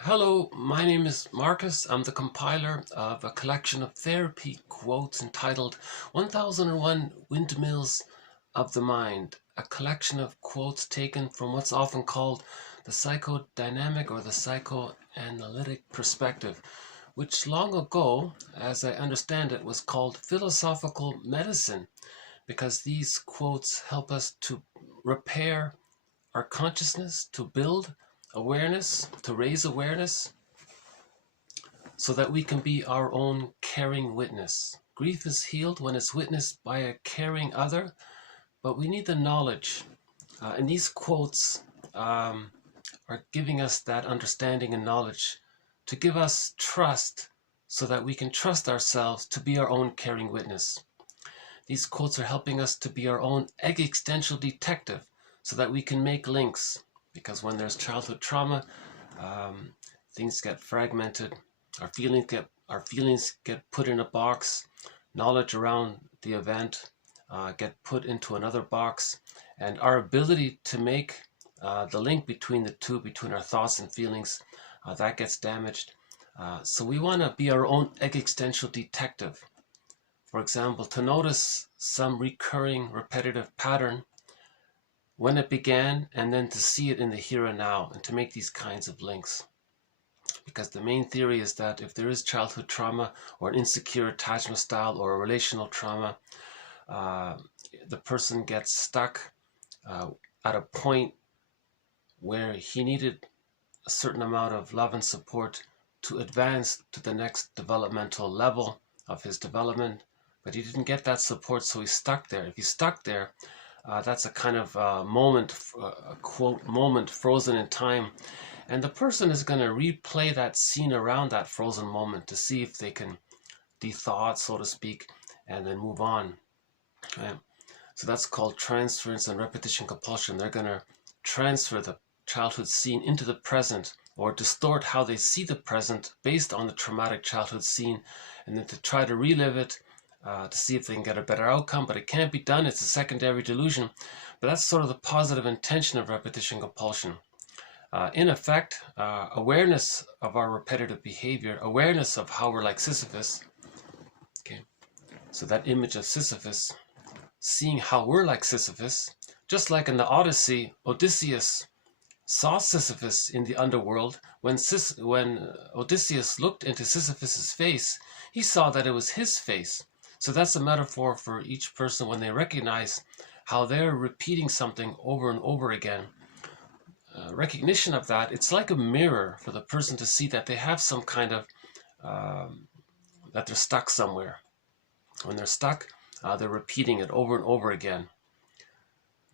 Hello, my name is Marcus. I'm the compiler of a collection of therapy quotes entitled 1001 Windmills of the Mind, a collection of quotes taken from what's often called the psychodynamic or the psychoanalytic perspective, which long ago, as I understand it, was called philosophical medicine, because these quotes help us to repair our consciousness, to build awareness, to raise awareness, so that we can be our own caring witness. Grief is healed when it's witnessed by a caring other, but we need the knowledge. And these quotes are giving us that understanding and knowledge to give us trust so that we can trust ourselves to be our own caring witness. These quotes are helping us to be our own existential detective so that we can make links, because when there's childhood trauma, things get fragmented, our feelings get put in a box, knowledge around the event get put into another box, and our ability to make the link between the two, between our thoughts and feelings, that gets damaged. So we want to be our own existential detective. For example, to notice some recurring repetitive pattern, when it began, and then to see it in the here and now, and to make these kinds of links. Because the main theory is that if there is childhood trauma or an insecure attachment style or a relational trauma, the person gets stuck at a point where he needed a certain amount of love and support to advance to the next developmental level of his development, but he didn't get that support, so he's stuck there. If he's stuck there, that's a kind of moment, a quote, moment frozen in time. And the person is going to replay that scene around that frozen moment to see if they can de-thaw it, so to speak, and then move on. Right? So that's called transference and repetition compulsion. They're going to transfer the childhood scene into the present, or distort how they see the present based on the traumatic childhood scene, and then to try to relive it to see if they can get a better outcome. But it can't be done. It's a secondary delusion. But that's sort of the positive intention of repetition compulsion. In effect, awareness of our repetitive behavior, awareness of how we're like Sisyphus, okay, so that image of Sisyphus, seeing how we're like Sisyphus, just like in the Odyssey, Odysseus saw Sisyphus in the underworld. When Odysseus looked into Sisyphus's face, he saw that it was his face. So that's a metaphor for each person when they recognize how they're repeating something over and over again. Recognition of that, it's like a mirror for the person to see that they have some kind of, that they're stuck somewhere. When they're stuck, they're repeating it over and over again.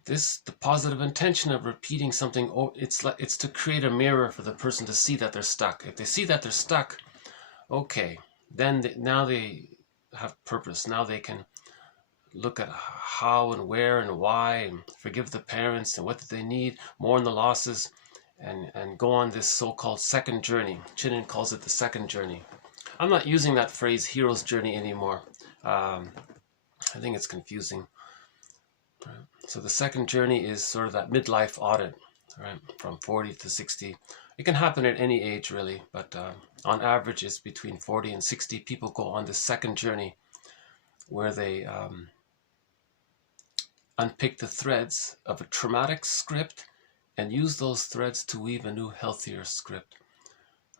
The positive intention of repeating something, it's to create a mirror for the person to see that they're stuck. If they see that they're stuck, okay, then now they have purpose. Now they can look at how and where and why, and forgive the parents and what did they need, mourn the losses, and go on this so-called second journey. Chinen calls it the second journey. I'm not using that phrase hero's journey anymore. I think it's confusing. So the second journey is sort of that midlife audit, right? From 40 to 60. It can happen at any age, really, but on average, it's between 40 and 60 people go on this second journey where they unpick the threads of a traumatic script and use those threads to weave a new, healthier script,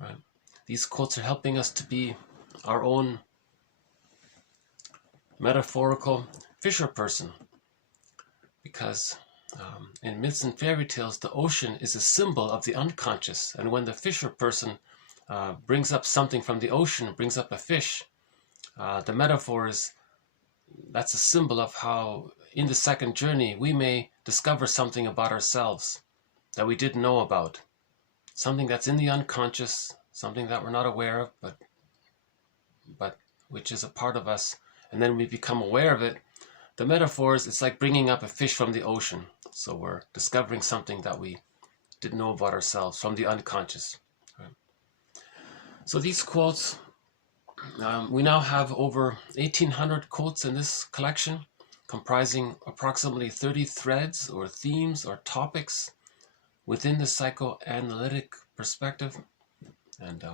right? These quotes are helping us to be our own metaphorical fisher person, because in myths and fairy tales, the ocean is a symbol of the unconscious. And when the fisher person brings up something from the ocean, brings up a fish, the metaphor is that's a symbol of how in the second journey we may discover something about ourselves that we didn't know about. Something that's in the unconscious, something that we're not aware of, but which is a part of us. And then we become aware of it. The metaphor is, it's like bringing up a fish from the ocean. So we're discovering something that we didn't know about ourselves from the unconscious. Right? So these quotes, we now have over 1,800 quotes in this collection, comprising approximately 30 threads or themes or topics within the psychoanalytic perspective. And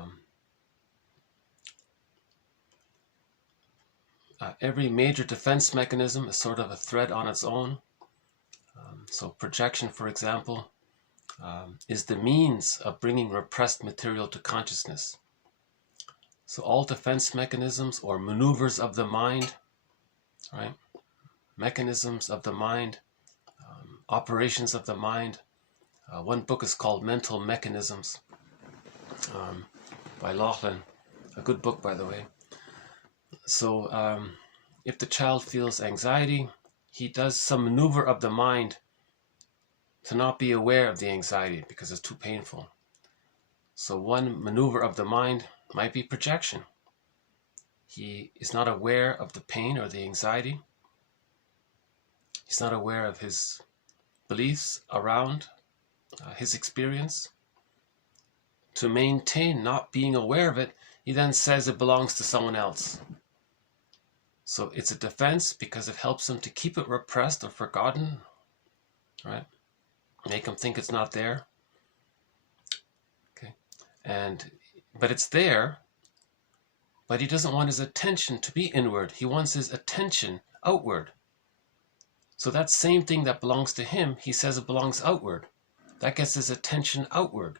every major defense mechanism is sort of a thread on its own. So projection, for example, is the means of bringing repressed material to consciousness. So all defense mechanisms or maneuvers of the mind, right? Mechanisms of the mind, operations of the mind. One book is called Mental Mechanisms by Laughlin, a good book, by the way. So if the child feels anxiety, he does some maneuver of the mind to not be aware of the anxiety because it's too painful. So one maneuver of the mind might be projection. He is not aware of the pain or the anxiety. He's not aware of his beliefs around his experience. To maintain not being aware of it, he then says it belongs to someone else. So it's a defense because it helps him to keep it repressed or forgotten, right? Make him think it's not there. Okay. But it's there, but he doesn't want his attention to be inward. He wants his attention outward. So that same thing that belongs to him, he says it belongs outward. That gets his attention outward.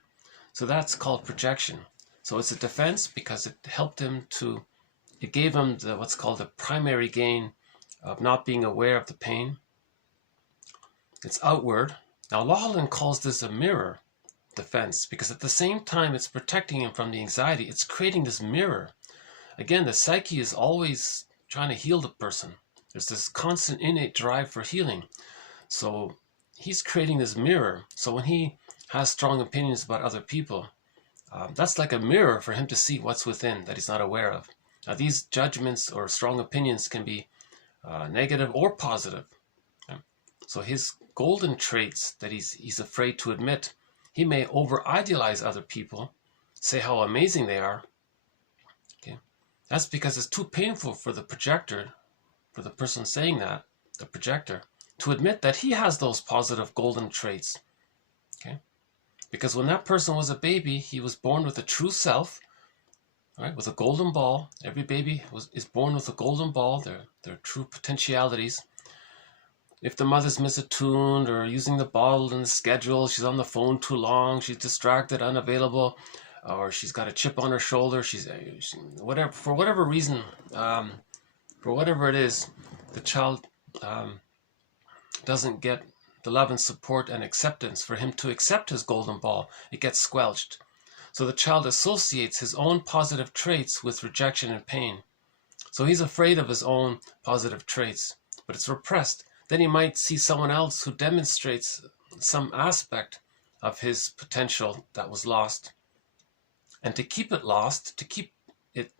So that's called projection. So it's a defense because it helped him to, it gave him what's called the primary gain of not being aware of the pain. It's outward. Now Laughlin calls this a mirror defense because at the same time it's protecting him from the anxiety, it's creating this mirror. Again, the psyche is always trying to heal the person. There's this constant innate drive for healing. So he's creating this mirror. So when he has strong opinions about other people, that's like a mirror for him to see what's within that he's not aware of. Now these judgments or strong opinions can be negative or positive. Okay? So his golden traits that he's afraid to admit, he may over-idealize other people, say how amazing they are. Okay? That's because it's too painful for the projector, for the person saying that, the projector, to admit that he has those positive golden traits. Okay? Because when that person was a baby, he was born with a true self, right? With a golden ball. Every baby is born with a golden ball, their true potentialities. If the mother's misattuned or using the bottle in the schedule, she's on the phone too long, she's distracted, unavailable, or she's got a chip on her shoulder, she's whatever, for whatever reason, for whatever it is, the child doesn't get the love and support and acceptance for him to accept his golden ball. It gets squelched. So the child associates his own positive traits with rejection and pain. So he's afraid of his own positive traits, but it's repressed. Then he might see someone else who demonstrates some aspect of his potential that was lost. And to keep it lost, to keep it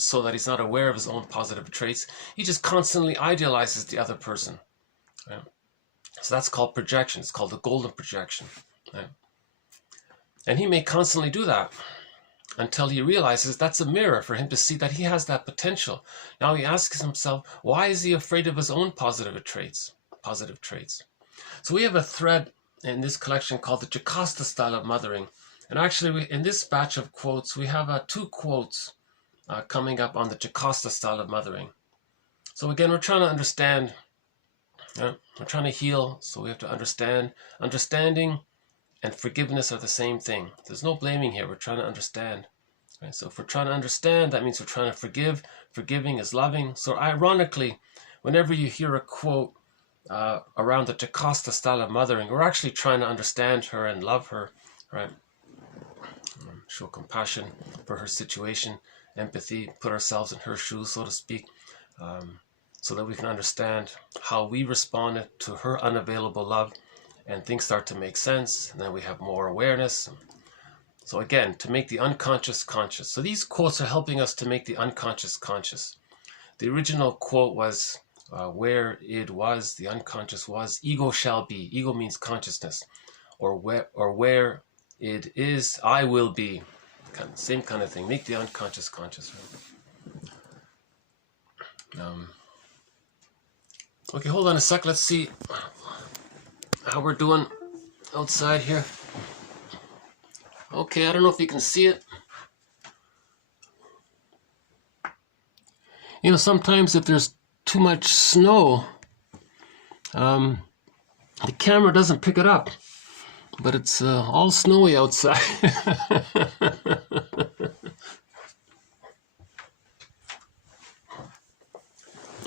so that he's not aware of his own positive traits, he just constantly idealizes the other person. Right? So that's called projection. It's called the golden projection. Right? And he may constantly do that until he realizes that's a mirror for him to see that he has that potential. Now he asks himself, why is he afraid of his own positive traits? So we have a thread in this collection called the Jocasta style of mothering. And actually, in this batch of quotes, we have 2 quotes coming up on the Jocasta style of mothering. So again, we're trying to understand, we're trying to heal, so we have to understand. Understanding and forgiveness are the same thing. There's no blaming here. We're trying to understand. Right? So if we're trying to understand, that means we're trying to forgive. Forgiving is loving. So ironically, whenever you hear a quote around the Jocasta style of mothering, we're actually trying to understand her and love her, right? Show compassion for her situation, empathy, put ourselves in her shoes, so to speak, so that we can understand how we responded to her unavailable love, and things start to make sense, and then we have more awareness. So again, to make the unconscious conscious. So these quotes are helping us to make the unconscious conscious. The original quote was, where it was, the unconscious was, ego shall be. Ego means consciousness. Or where it is, I will be. Same kind of thing. Make the unconscious conscious. Right? Okay, hold on a sec. Let's see how we're doing outside here. Okay, I don't know if you can see it. You know, sometimes if there's too much snow, the camera doesn't pick it up, but it's all snowy outside.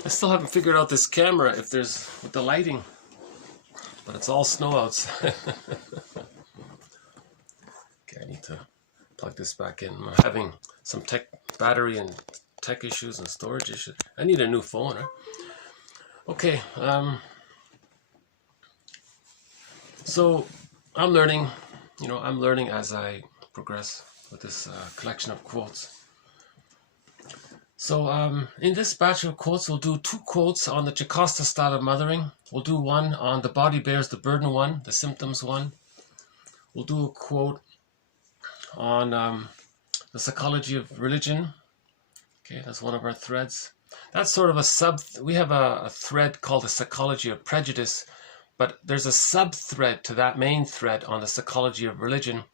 I still haven't figured out this camera if there's with the lighting, but it's all snow outside. Okay, I need to plug this back in. I'm having some battery and tech issues and storage issues. I need a new phone, right? Okay, so I'm learning, I'm learning as I progress with this collection of quotes. So in this batch of quotes, we'll do 2 quotes on the Jocasta style of mothering. We'll do one on the body bears the burden one, the symptoms one. We'll do a quote on the psychology of religion. Okay, that's one of our threads. That's sort of we have a thread called the psychology of prejudice, but there's a sub-thread to that main thread on the psychology of religion,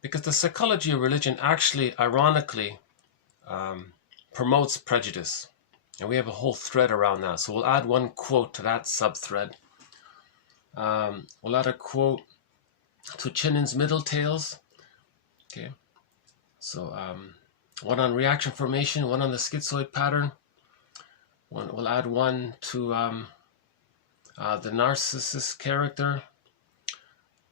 because the psychology of religion actually, ironically, promotes prejudice. And we have a whole thread around that. So we'll add one quote to that sub-thread. We'll add a quote to Chinnon's Middle Tales. Okay. So one on reaction formation, one on the schizoid pattern. We'll add one to the narcissist character.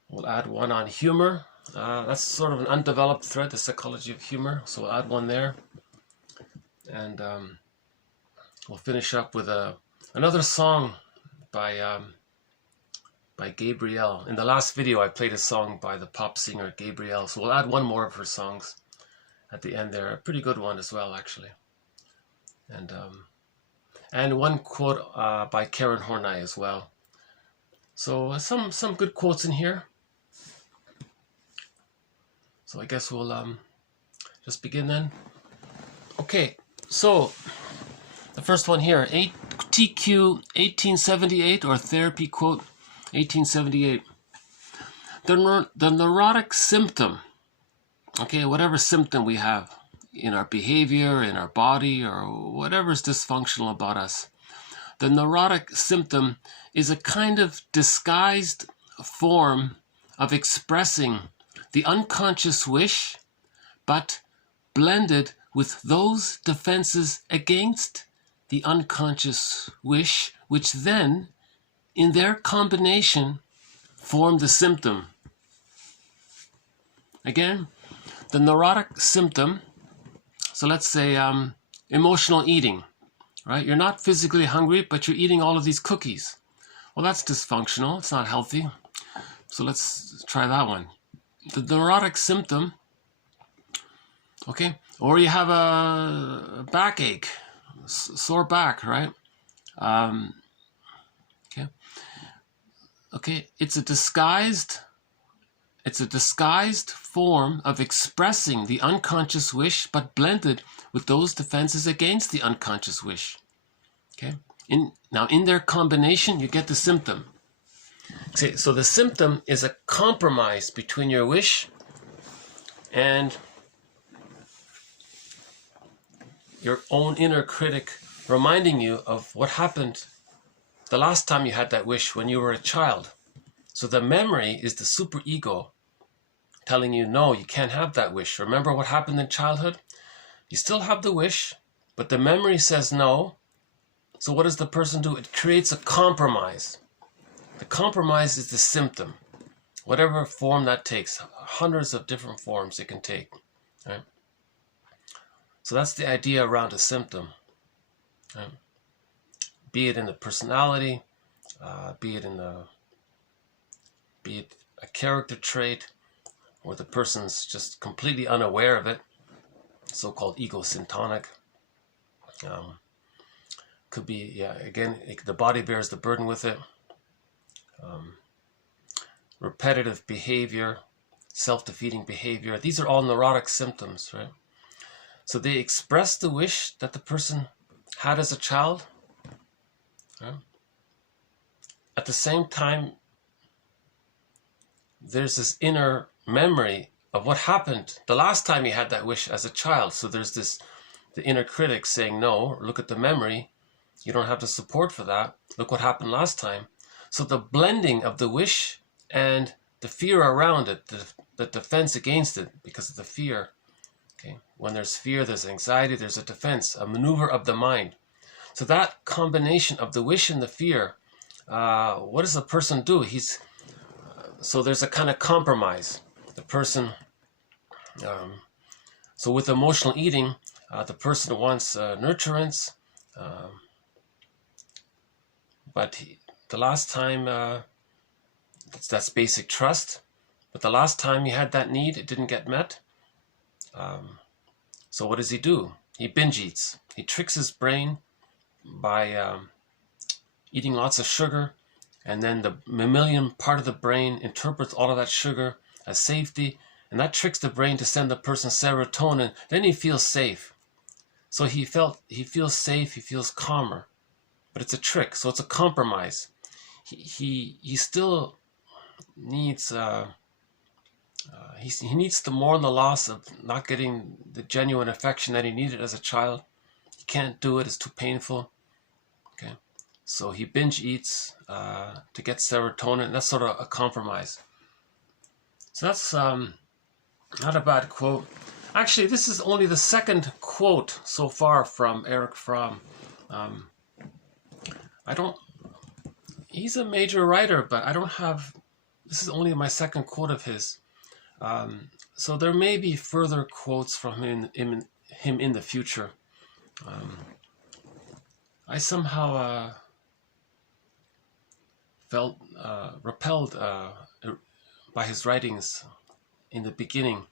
We'll add one on humor. That's sort of an undeveloped thread, the psychology of humor. So we'll add one there. And we'll finish up with another song by Gabrielle. In the last video, I played a song by the pop singer Gabrielle. So we'll add one more of her songs at the end there. A pretty good one as well, actually. And one quote by Karen Horney as well. So some good quotes in here. So I guess we'll just begin then. Okay, so the first one here, TQ 1878, or therapy quote 1878. The neurotic symptom, okay, whatever symptom we have in our behavior, in our body, or whatever is dysfunctional about us, the neurotic symptom is a kind of disguised form of expressing the unconscious wish, but blended with those defenses against the unconscious wish, which then, in their combination, form the symptom. Again, the neurotic symptom, so let's say emotional eating, right? You're not physically hungry, but you're eating all of these cookies. Well, that's dysfunctional. It's not healthy. So let's try that one. The neurotic symptom, okay? Or you have a backache, sore back, right? Okay, it's a disguised form of expressing the unconscious wish, but blended with those defenses against the unconscious wish. Okay, now in their combination, you get the symptom. Okay, so the symptom is a compromise between your wish and your own inner critic, reminding you of what happened the last time you had that wish when you were a child. So the memory is the superego telling you, no, you can't have that wish. Remember what happened in childhood? You still have the wish, but the memory says no. So what does the person do? It creates a compromise. The compromise is the symptom, whatever form that takes. Hundreds of different forms it can take. Right? So that's the idea around a symptom. Right? Be it in the personality, be it a character trait, or the person's just completely unaware of it, so-called egosyntonic. Could be, again, the body bears the burden with it. Repetitive behavior, self-defeating behavior. These are all neurotic symptoms, right? So they express the wish that the person had as a child. Right? At the same time, there's this inner memory of what happened the last time he had that wish as a child. So there's the inner critic saying, no, look at the memory. You don't have the support for that. Look what happened last time. So the blending of the wish and the fear around it, the defense against it because of the fear. Okay, when there's fear, there's anxiety, there's a defense, a maneuver of the mind. So that combination of the wish and the fear, what does the person do? So there's a kind of compromise. The person, so with emotional eating, the person wants nurturance, but the last time, that's basic trust, but the last time he had that need, it didn't get met. So what does he do? He binge eats. He tricks his brain by eating lots of sugar, and then the mammalian part of the brain interprets all of that sugar as safety, and that tricks the brain to send the person serotonin. Then he feels safe. So he feels safe, he feels calmer, but it's a trick. So it's a compromise. He still needs he needs to mourn the loss of not getting the genuine affection that he needed as a child. He can't do it; it's too painful. Okay, so he binge eats to get serotonin. That's sort of a compromise. So that's not a bad quote. Actually, this is only the second quote so far from Erich Fromm. He's a major writer, but I don't have, this is only my second quote of his. So there may be further quotes from him in the future. I somehow felt repelled by his writings in the beginning.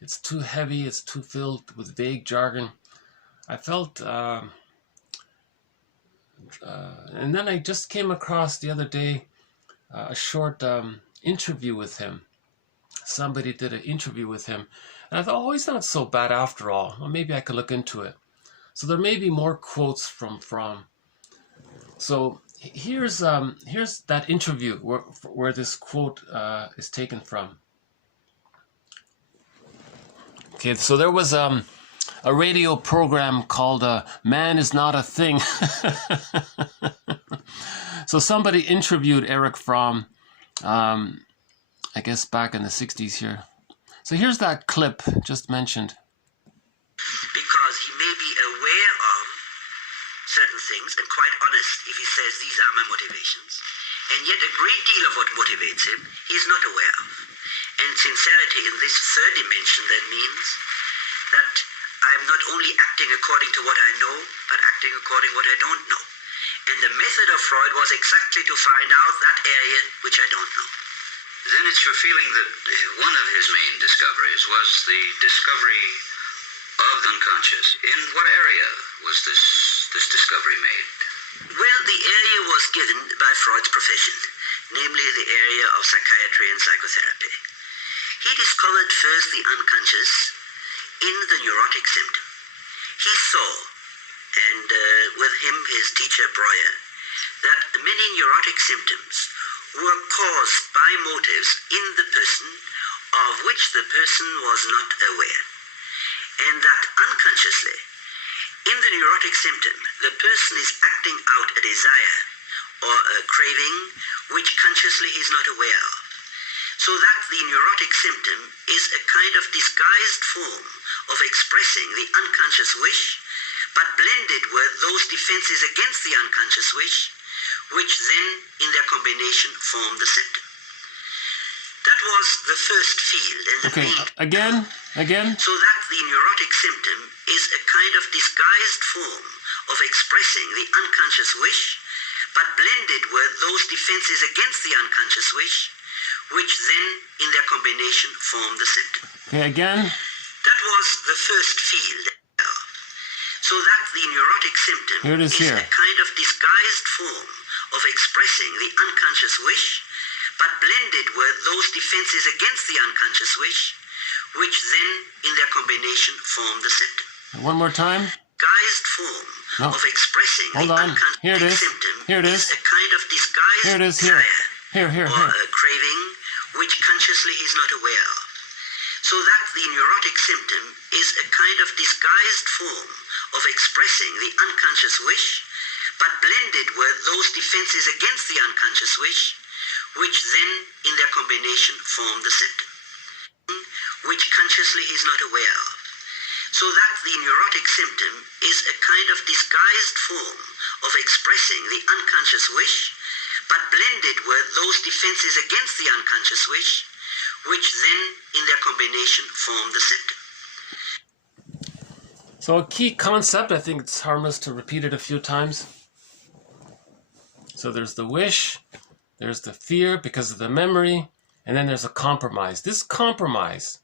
It's too heavy, it's too filled with vague jargon. I felt, and then I just came across the other day a short interview with him. Somebody did an interview with him, and I thought, oh, he's not so bad after all. Well, maybe I could look into it. So there may be more quotes from Fromm. So here's that interview where this quote is taken from. Okay, so there was a radio program called Man is Not a Thing. So somebody interviewed Erich Fromm, I guess back in the 60s here. So here's that clip just mentioned. Because he may be aware of certain things and quite honest if he says these are my motivations, and yet a great deal of what motivates him he is not aware of. And sincerity in this third dimension then means that I'm not only acting according to what I know, but acting according to what I don't know. And the method of Freud was exactly to find out that area which I don't know. Then it's your feeling that one of his main discoveries was the discovery of the unconscious. In what area was this discovery made? Well, the area was given by Freud's profession, namely the area of psychiatry and psychotherapy. He discovered first the unconscious in the neurotic symptom. He saw, and with him his teacher Breuer, that many neurotic symptoms were caused by motives in the person of which the person was not aware. And that unconsciously, in the neurotic symptom, the person is acting out a desire or a craving which consciously he is not aware of. So that the neurotic symptom is a kind of disguised form of expressing the unconscious wish, but blended with those defenses against the unconscious wish, which then, in their combination, form the symptom. That was the first field. And the Again. So that the neurotic symptom is a kind of disguised form of expressing the unconscious wish, but blended with those defenses against the unconscious wish, which then, in their combination, form the symptom. Okay, again. That was the first field. So that the neurotic symptom is a kind of disguised form of expressing the unconscious wish, but blended with those defenses against the unconscious wish, which then, in their combination, form the symptom. One more time. Disguised form of expressing the unconscious symptom is a kind of disguised desire or a craving which consciously he is not aware of. So that the neurotic symptom is a kind of disguised form of expressing the unconscious wish, but blended with those defenses against the unconscious wish, which then in their combination form the symptom, which consciously he is not aware of. So that the neurotic symptom is a kind of disguised form of expressing the unconscious wish, but blended with those defenses against the unconscious wish, which then in their combination form the symptom. So a key concept, I think it's harmless to repeat it a few times. So there's the wish, there's the fear because of the memory, and then there's a compromise. This compromise,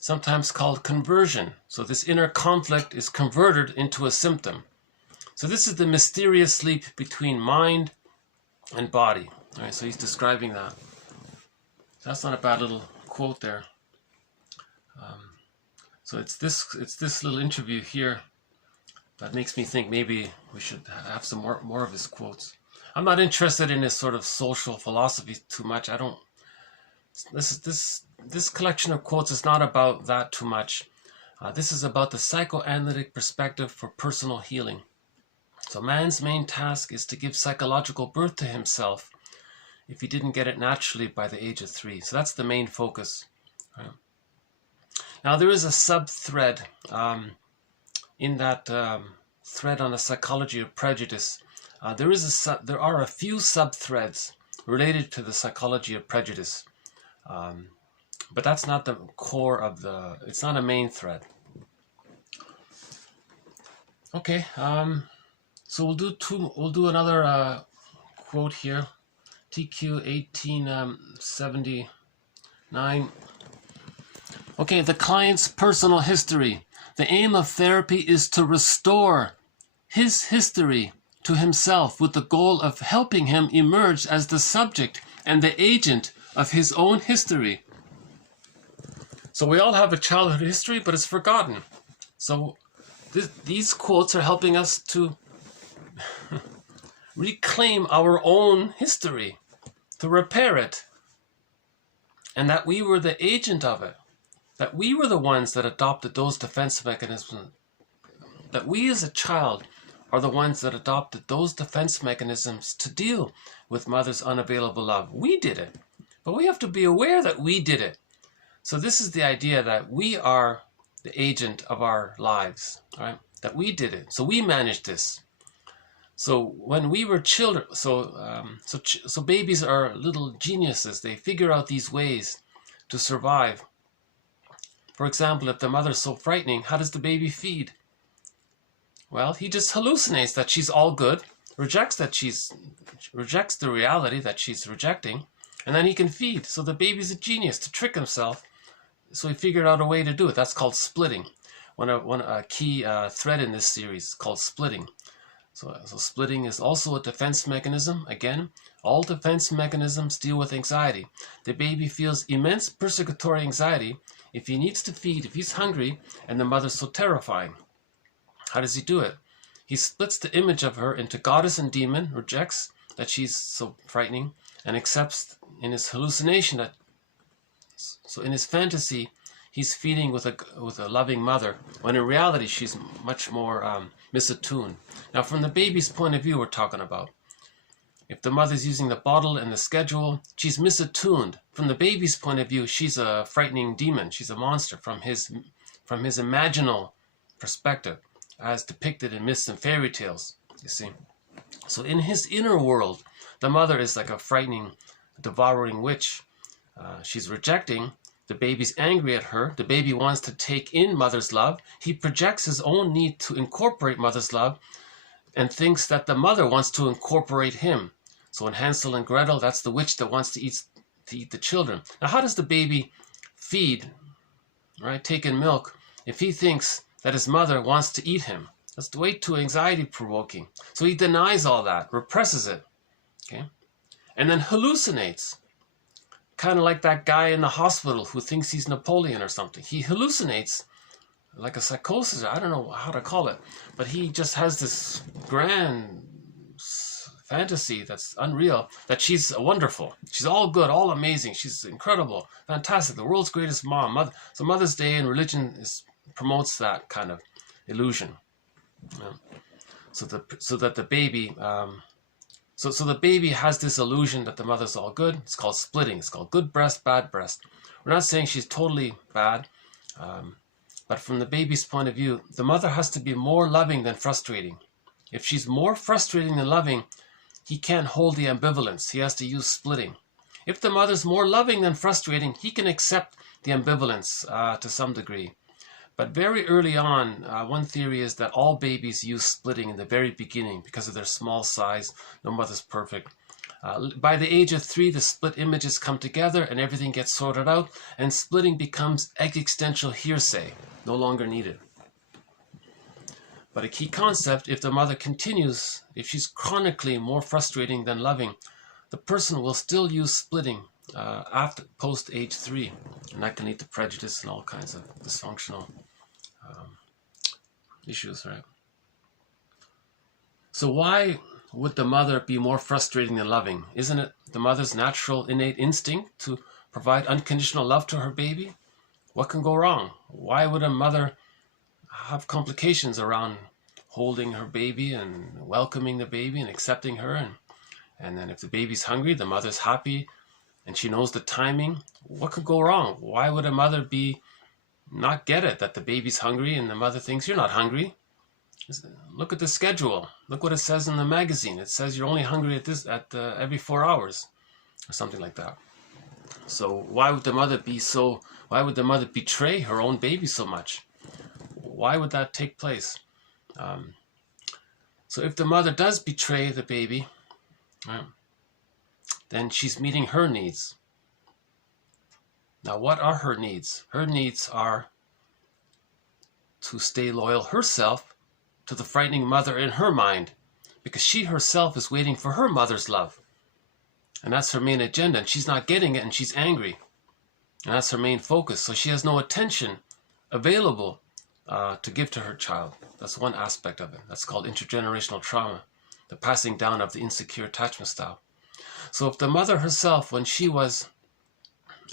sometimes called conversion. So this inner conflict is converted into a symptom. So this is the mysterious leap between mind and body. All right, so he's describing that. So that's not a bad little quote there. So it's this little interview here that makes me think maybe we should have some more of his quotes. I'm not interested in his sort of social philosophy too much. I don't. This collection of quotes is not about that too much. This is about the psychoanalytic perspective for personal healing. So man's main task is to give psychological birth to himself if he didn't get it naturally by the age of 3. So that's the main focus. Right? Now there is a sub-thread in that thread on the psychology of prejudice. There are a few sub-threads related to the psychology of prejudice. But that's not the core of it's not a main thread. Okay, so we'll do another quote here. TQ 1879. Okay, the client's personal history. The aim of therapy is to restore his history to himself with the goal of helping him emerge as the subject and the agent of his own history. So we all have a childhood history, but it's forgotten. So these quotes are helping us to reclaim our own history, to repair it, and that we were the agent of it, that we were the ones that adopted those defense mechanisms, that we as a child are the ones that adopted those defense mechanisms to deal with mother's unavailable love. We did it, but we have to be aware that we did it. So this is the idea that we are the agent of our lives, right? That we did it. So we managed this. So when we were children, so babies are little geniuses. They figure out these ways to survive. For example, if the mother's so frightening, how does the baby feed? Well, he just hallucinates that she's all good, rejects the reality that she's rejecting, and then he can feed. So the baby's a genius to trick himself. So he figured out a way to do it. That's called splitting. A key thread in this series is called splitting. So splitting is also a defense mechanism. Again, all defense mechanisms deal with anxiety. The baby feels immense persecutory anxiety if he needs to feed, if he's hungry, and the mother's so terrifying. How does he do it? He splits the image of her into goddess and demon, rejects that she's so frightening, and accepts in his hallucination that, so in his fantasy, he's feeding with a loving mother, when in reality she's much more misattuned. Now from the baby's point of view we're talking about. If the mother's using the bottle and the schedule, she's misattuned. From the baby's point of view, she's a frightening demon. She's a monster from his imaginal perspective, as depicted in myths and fairy tales, you see. So in his inner world, the mother is like a frightening, devouring witch. She's rejecting. The baby's angry at her. The baby wants to take in mother's love. He projects his own need to incorporate mother's love and thinks that the mother wants to incorporate him. So in Hansel and Gretel, that's the witch that wants to eat the children. Now, how does the baby feed, right, take in milk, if he thinks that his mother wants to eat him? That's way too anxiety-provoking. So he denies all that, represses it, okay? And then hallucinates. Kind of like that guy in the hospital who thinks he's Napoleon or something. He hallucinates like a psychosis. I don't know how to call it. But he just has this grand fantasy that's unreal, that she's wonderful. She's all good, all amazing. She's incredible, fantastic, the world's greatest mom. So Mother's Day and religion promotes that kind of illusion. So that the baby, so the baby has this illusion that the mother's all good. It's called splitting. It's called good breast, bad breast. We're not saying she's totally bad, but from the baby's point of view, the mother has to be more loving than frustrating. If she's more frustrating than loving, he can't hold the ambivalence. He has to use splitting. If the mother's more loving than frustrating, he can accept the ambivalence to some degree. But very early on, one theory is that all babies use splitting in the very beginning because of their small size. No mother's perfect. By the age of 3, the split images come together and everything gets sorted out, and splitting becomes existential hearsay, no longer needed. But a key concept, if the mother continues, if she's chronically more frustrating than loving, the person will still use splitting after post age 3, and that can lead to prejudice and all kinds of dysfunctional issues, right? So why would the mother be more frustrating than loving? Isn't it the mother's natural innate instinct to provide unconditional love to her baby? What can go wrong? Why would a mother have complications around holding her baby and welcoming the baby and accepting her? And then if the baby's hungry, the mother's happy and she knows the timing. What could go wrong? Why would a mother not get it that the baby's hungry and the mother thinks you're not hungry? Look at the schedule. Look what it says in the magazine. It says you're only hungry at every 4 hours or something like that. So why would the mother betray her own baby so much? Why would that take place? So if the mother does betray the baby, then she's meeting her needs. Now, what are her needs? Her needs are to stay loyal herself to the frightening mother in her mind, because she herself is waiting for her mother's love. And that's her main agenda, and she's not getting it, and she's angry. And that's her main focus. So she has no attention available to give to her child. That's one aspect of it. That's called intergenerational trauma, the passing down of the insecure attachment style. So if the mother herself, when she was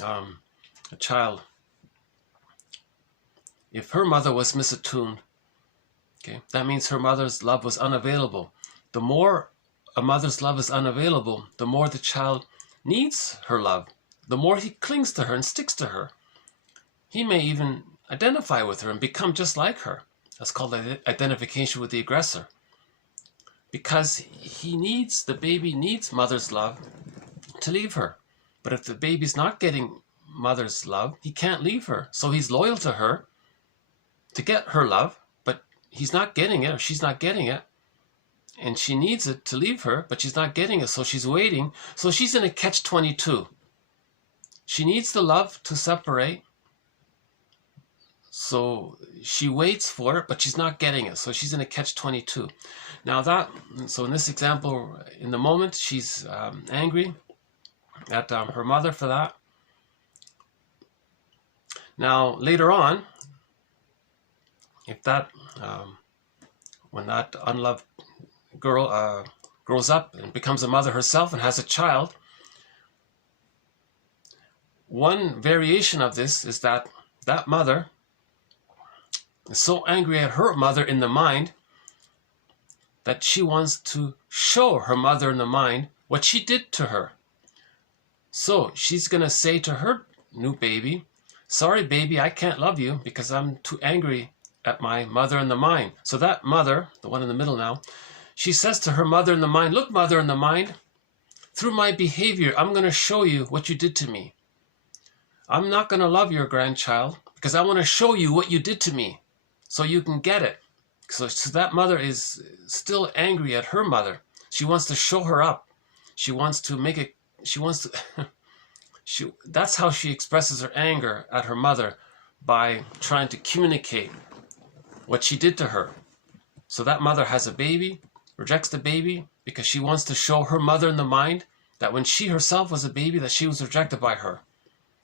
a child, if her mother was misattuned, okay, that means her mother's love was unavailable. The more a mother's love is unavailable, the more the child needs her love, the more he clings to her and sticks to her. He may even identify with her and become just like her. That's called identification with the aggressor. Because the baby needs mother's love to leave her. But if the baby's not getting mother's love, he can't leave her. So he's loyal to her to get her love, but he's not getting it, or she's not getting it. And she needs it to leave her, but she's not getting it, so she's waiting. So she's in a catch-22. She needs the love to separate, so she waits for it, but she's not getting it, so she's in a catch-22. Now so in this example, in the moment, she's angry at her mother for that. Now, later on, if when that unloved girl grows up and becomes a mother herself and has a child, one variation of this is that mother is so angry at her mother in the mind that she wants to show her mother in the mind what she did to her. So she's going to say to her new baby, "Sorry, baby, I can't love you because I'm too angry at my mother in the mind." So that mother, the one in the middle now, she says to her mother in the mind, "Look, mother in the mind, through my behavior, I'm going to show you what you did to me. I'm not going to love your grandchild because I want to show you what you did to me so you can get it." So that mother is still angry at her mother. She wants to show her up. She wants to make it, that's how she expresses her anger at her mother, by trying to communicate what she did to her. So that mother has a baby, rejects the baby because she wants to show her mother in the mind that when she herself was a baby, that she was rejected by her.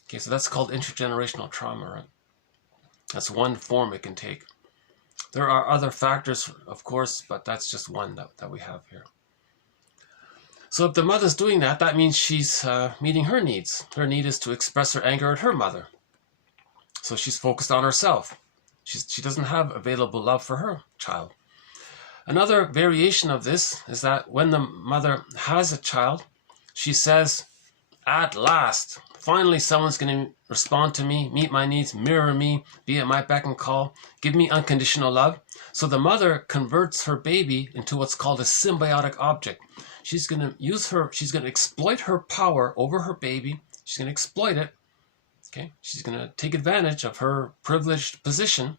Okay, so that's called intergenerational trauma, right? That's one form it can take. There are other factors, of course, but that's just one that we have here. So if the mother's doing that, that means she's meeting her needs. Her need is to express her anger at her mother. So she's focused on herself. She doesn't have available love for her child. Another variation of this is that when the mother has a child, she says, at last, finally someone's going to respond to me, meet my needs, mirror me, be at my beck and call, give me unconditional love. So the mother converts her baby into what's called a symbiotic object. She's going to exploit her power over her baby. She's going to exploit it. Okay? She's going to take advantage of her privileged position,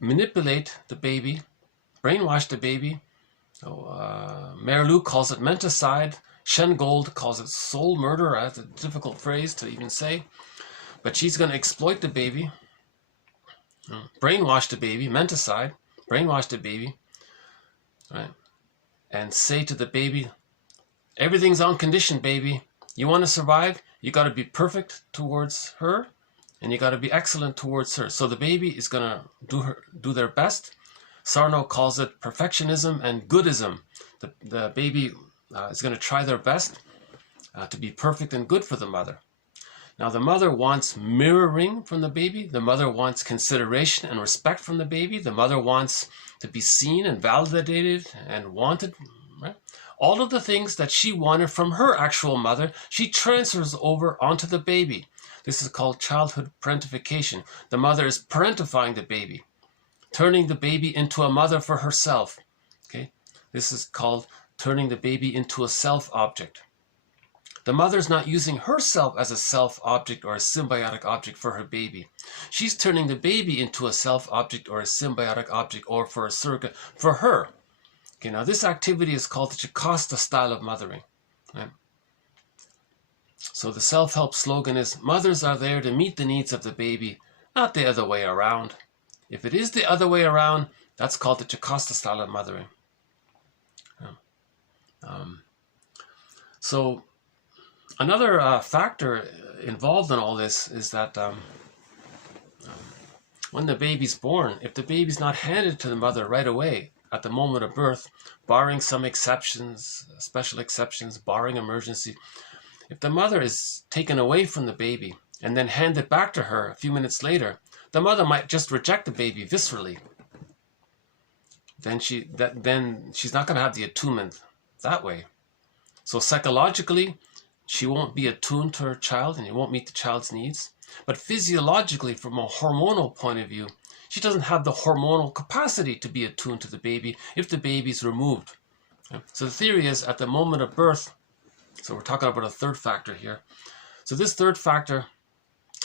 manipulate the baby, brainwash the baby. Mary Lou calls it menticide. Shen Gold calls it soul murder. That's a difficult phrase to even say. But she's going to exploit the baby, brainwash the baby, menticide, brainwash the baby, right? And say to the baby, everything's on condition, baby. You want to survive? You got to be perfect towards her, and you got to be excellent towards her. So the baby is going to do their best. Sarno calls it perfectionism and goodism. The baby is going to try their best to be perfect and good for the mother. Now the mother wants mirroring from the baby. The mother wants consideration and respect from the baby. The mother wants to be seen and validated and wanted. Right? All of the things that she wanted from her actual mother, she transfers over onto the baby. This is called childhood parentification. The mother is parentifying the baby, turning the baby into a mother for herself. Okay, this is called turning the baby into a self object. The mother's not using herself as a self object or a symbiotic object for her baby. She's turning the baby into a self object or a symbiotic object or for a surrogate for her. Okay, now this activity is called the Jocasta style of mothering. Right? So the self-help slogan is, mothers are there to meet the needs of the baby, not the other way around. If it is the other way around, that's called the Jocasta style of mothering. So another factor involved in all this is that when the baby's born, if the baby's not handed to the mother right away at the moment of birth, barring some exceptions, special exceptions, barring emergency, if the mother is taken away from the baby and then handed back to her a few minutes later, the mother might just reject the baby viscerally. Then she's not going to have the attunement that way. So psychologically, she won't be attuned to her child and it won't meet the child's needs. But physiologically, from a hormonal point of view, she doesn't have the hormonal capacity to be attuned to the baby if the baby's removed. So the theory is at the moment of birth, so we're talking about a third factor here. So this third factor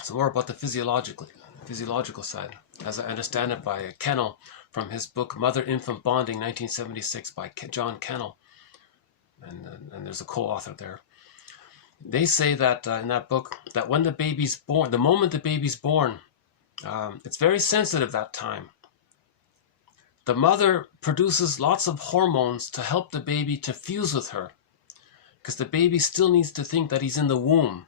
is more about the physiological side, as I understand it by Kennel from his book Mother-Infant Bonding, 1976 by John Kennel. And there's a co-author there. They say that in that book that when the baby's born, the moment the baby's born, it's very sensitive that time. The mother produces lots of hormones to help the baby to fuse with her, because the baby still needs to think that he's in the womb.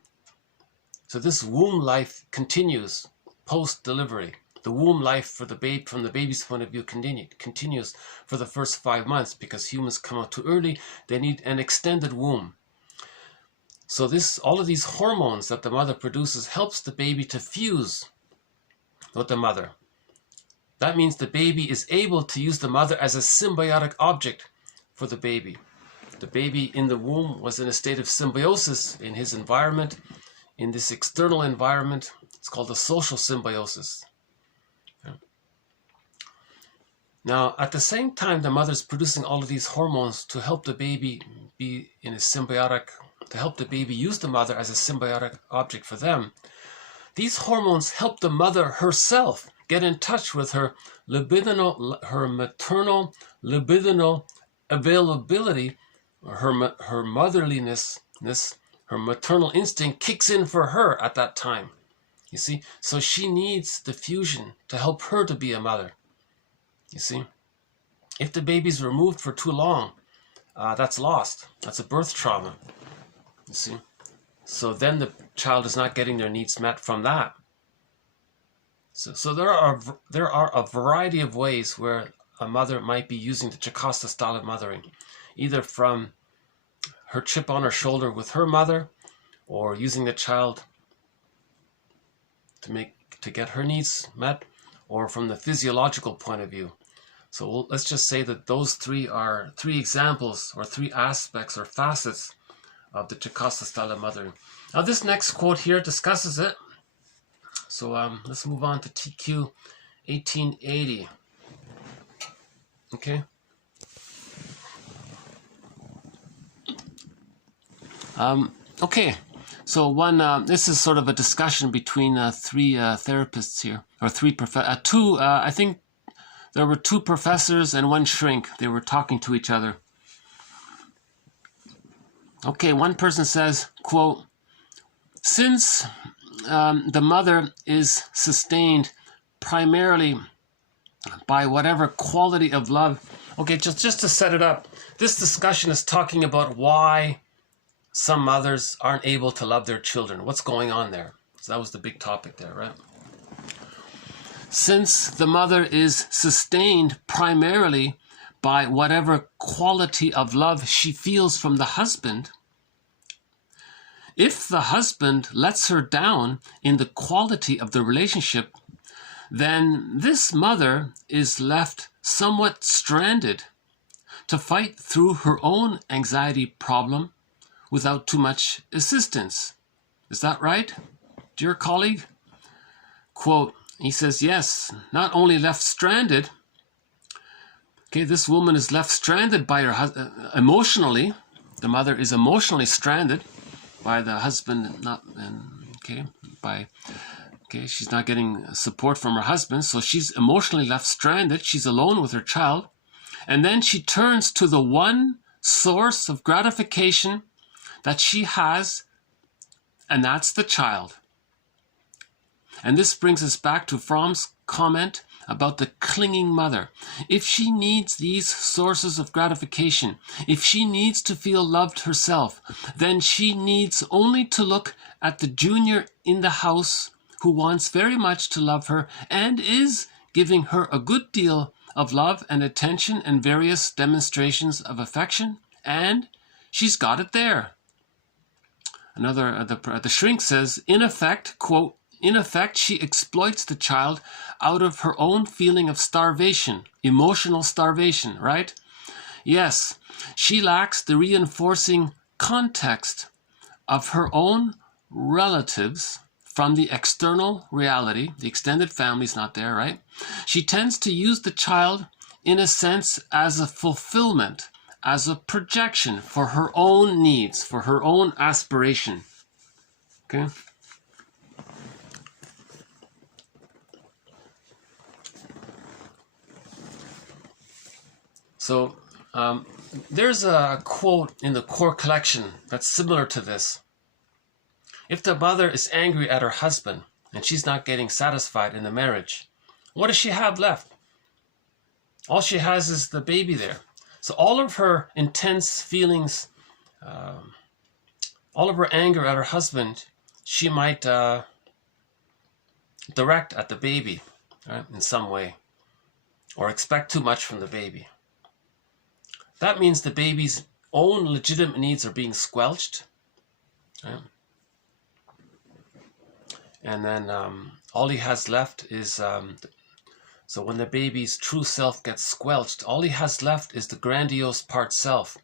So this womb life continues post-delivery. The womb life for the babe, from the baby's point of view, continues for the first 5 months, because humans come out too early. They need an extended womb. So all of these hormones that the mother produces helps the baby to fuse with the mother. That means the baby is able to use the mother as a symbiotic object for the baby. The baby in the womb was in a state of symbiosis in his environment, in this external environment. It's called a social symbiosis. Now, at the same time, the mother's producing all of these hormones to help the baby be in a symbiotic, to help the baby use the mother as a symbiotic object for them. These hormones help the mother herself get in touch with her libidinal, her maternal libidinal availability, her motherliness, her maternal instinct kicks in for her at that time. You see, so she needs the fusion to help her to be a mother. You see, if the baby's removed for too long, that's lost. That's a birth trauma. You see, so then the child is not getting their needs met from that. So there are a variety of ways where a mother might be using the Jocasta style of mothering, either from her chip on her shoulder with her mother, or using the child to get her needs met, or from the physiological point of view. So let's just say that those three are three examples or three aspects or facets of the Jocasta style of mothering. Now this next quote here discusses it. So let's move on to TQ 1880. Okay. Okay. So this is sort of a discussion between three therapists here, or I think there were two professors and one shrink. They were talking to each other. Okay, one person says, quote, since the mother is sustained primarily by whatever quality of love. Okay, just to set it up, this discussion is talking about why some mothers aren't able to love their children. What's going on there? So that was the big topic there, right? Since the mother is sustained primarily by whatever quality of love she feels from the husband, if the husband lets her down in the quality of the relationship, then this mother is left somewhat stranded to fight through her own anxiety problem without too much assistance. Is that right, dear colleague? Quote, he says, yes, not only left stranded. Okay, this woman is left stranded by her husband emotionally. The mother is emotionally stranded by the husband, she's not getting support from her husband, so she's emotionally left stranded. She's alone with her child. And then she turns to the one source of gratification that she has, and that's the child. And this brings us back to Fromm's comment about the clinging mother. If she needs these sources of gratification, if she needs to feel loved herself, then she needs only to look at the junior in the house who wants very much to love her and is giving her a good deal of love and attention and various demonstrations of affection, and she's got it there. The shrink says, in effect, quote, in effect, she exploits the child out of her own feeling of starvation, emotional starvation, right? Yes, she lacks the reinforcing context of her own relatives from the external reality. The extended family's not there, right? She tends to use the child, in a sense, as a fulfillment, as a projection for her own needs, for her own aspiration. Okay? So there's a quote in the core collection that's similar to this. If the mother is angry at her husband and she's not getting satisfied in the marriage, what does she have left? All she has is the baby there. So all of her intense feelings, all of her anger at her husband, she might direct at the baby, right, in some way, or expect too much from the baby. That means the baby's own legitimate needs are being squelched. Right? And then all he has left is, so when the baby's true self gets squelched, all he has left is the grandiose part self.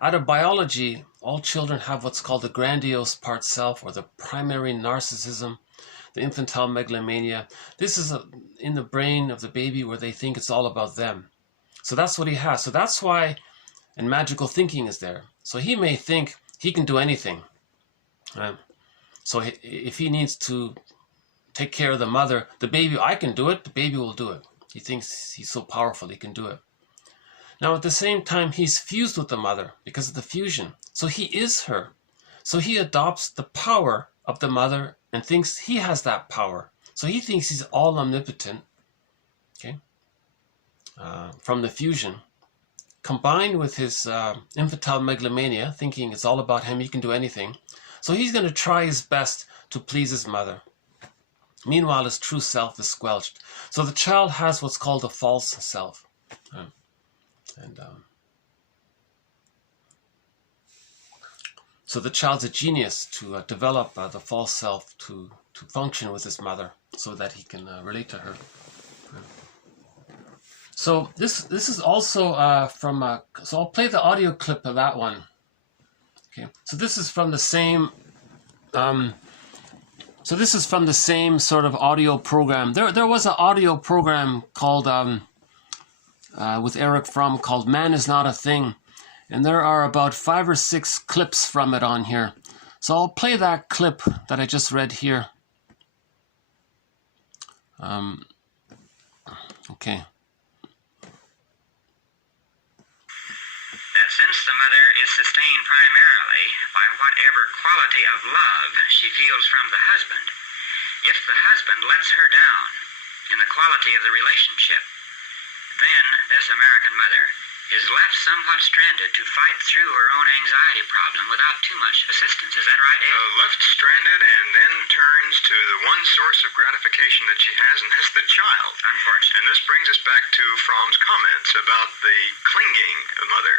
Out of biology, all children have what's called the grandiose part self, or the primary narcissism, the infantile megalomania. This is in the brain of the baby where they think it's all about them. So that's what he has. So that's why, and magical thinking is there. So he may think he can do anything. Right? So if he needs to take care of the mother, the baby, I can do it, the baby will do it. He thinks he's so powerful, he can do it. Now at the same time, he's fused with the mother because of the fusion. So he is her. So he adopts the power of the mother and thinks he has that power. So he thinks he's all omnipotent, okay, from the fusion, combined with his infantile megalomania, thinking it's all about him, he can do anything. So he's going to try his best to please his mother. Meanwhile, his true self is squelched. So the child has what's called a false self. So the child's a genius to develop the false self to function with his mother so that he can relate to her. So this is also from, so I'll play the audio clip of that one. Okay, so this is from the same, sort of audio program. There was an audio program called, with Eric Fromm, called Man Is Not a Thing. And there are about 5 or 6 clips from it on here. So I'll play that clip that I just read here. Okay. That since the mother is sustained primarily by whatever quality of love she feels from the husband, if the husband lets her down in the quality of the relationship, then this American mother is left somewhat stranded to fight through her own anxiety problem without too much assistance. Is that right, Ed? Left stranded and then turns to the one source of gratification that she has, and that's the child. Unfortunately. And this brings us back to Fromm's comments about the clinging mother,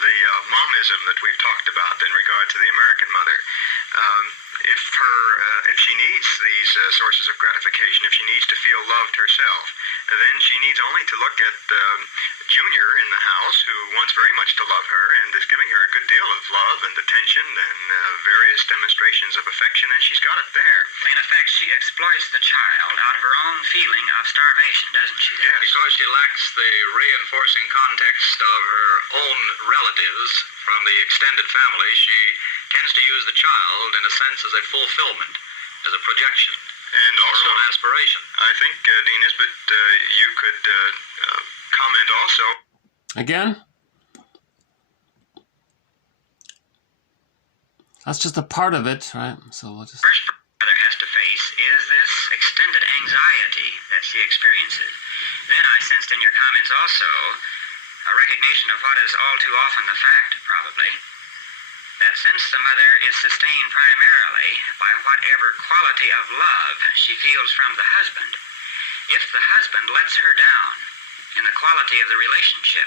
the momism that we've talked about in regard to the American mother. If she needs these sources of gratification, if she needs to feel loved herself, then she needs only to look at Junior in the house, who wants very much to love her and is giving her a good deal of love and attention and various demonstrations of affection, and she's got it there. In effect, she exploits the child out of her own feeling of starvation, doesn't she? Yes. Because she lacks the reinforcing context of her own relatives from the extended family, she tends to use the child, in a sense, as a fulfillment, as a projection. And also, an aspiration. I think, Dean Nisbet, you could comment also. Again? That's just a part of it, right? So we'll just... First mother has to face is this extended anxiety that she experiences. Then I sensed in your comments also a recognition of what is all too often the fact, probably, that since the mother is sustained primarily by whatever quality of love she feels from the husband, if the husband lets her down in the quality of the relationship,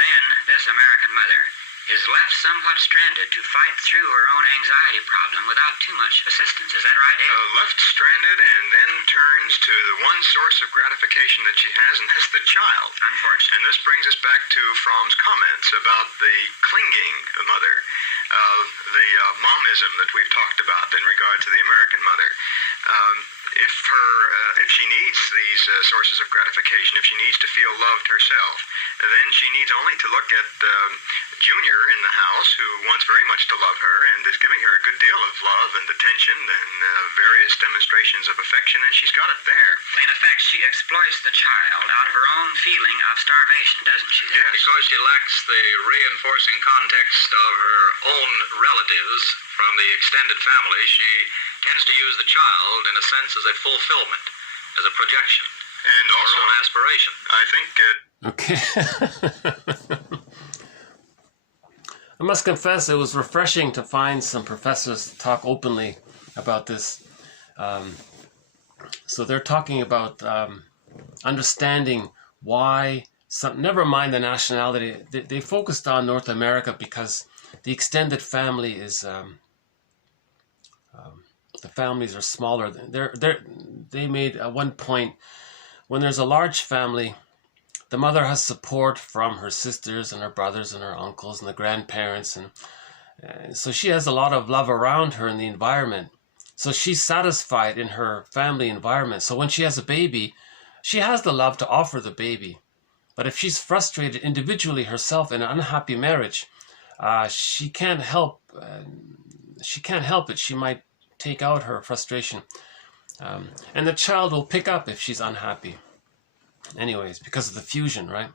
then this American mother is left somewhat stranded to fight through her own anxiety problem without too much assistance. Is that right, Ed? Left stranded and then turns to the one source of gratification that she has, and that's the child. Unfortunately. And this brings us back to Fromm's comments about the clinging mother, the momism that we've talked about in regard to the American mother. If she needs these sources of gratification, if she needs to feel loved herself, then she needs only to look at Junior in the house, who wants very much to love her and is giving her a good deal of love and attention and various demonstrations of affection, and she's got it there. In effect, she exploits the child out of her own feeling of starvation, doesn't she? Yes. Because she lacks the reinforcing context of her own relatives from the extended family, she tends to use the child, in a sense, as a fulfillment, as a projection. And also, an aspiration. I think... Okay. I must confess, it was refreshing to find some professors talk openly about this. So they're talking about understanding why, never mind the nationality, they focused on North America because the extended family is, the families are smaller. They made at one point, when there's a large family, the mother has support from her sisters and her brothers and her uncles and the grandparents, and so she has a lot of love around her in the environment. So she's satisfied in her family environment. So when she has a baby, she has the love to offer the baby. But if she's frustrated individually herself in an unhappy marriage, she can't help. She can't help it. She might take out her frustration, and the child will pick up if she's unhappy. Anyways, because of the fusion, right?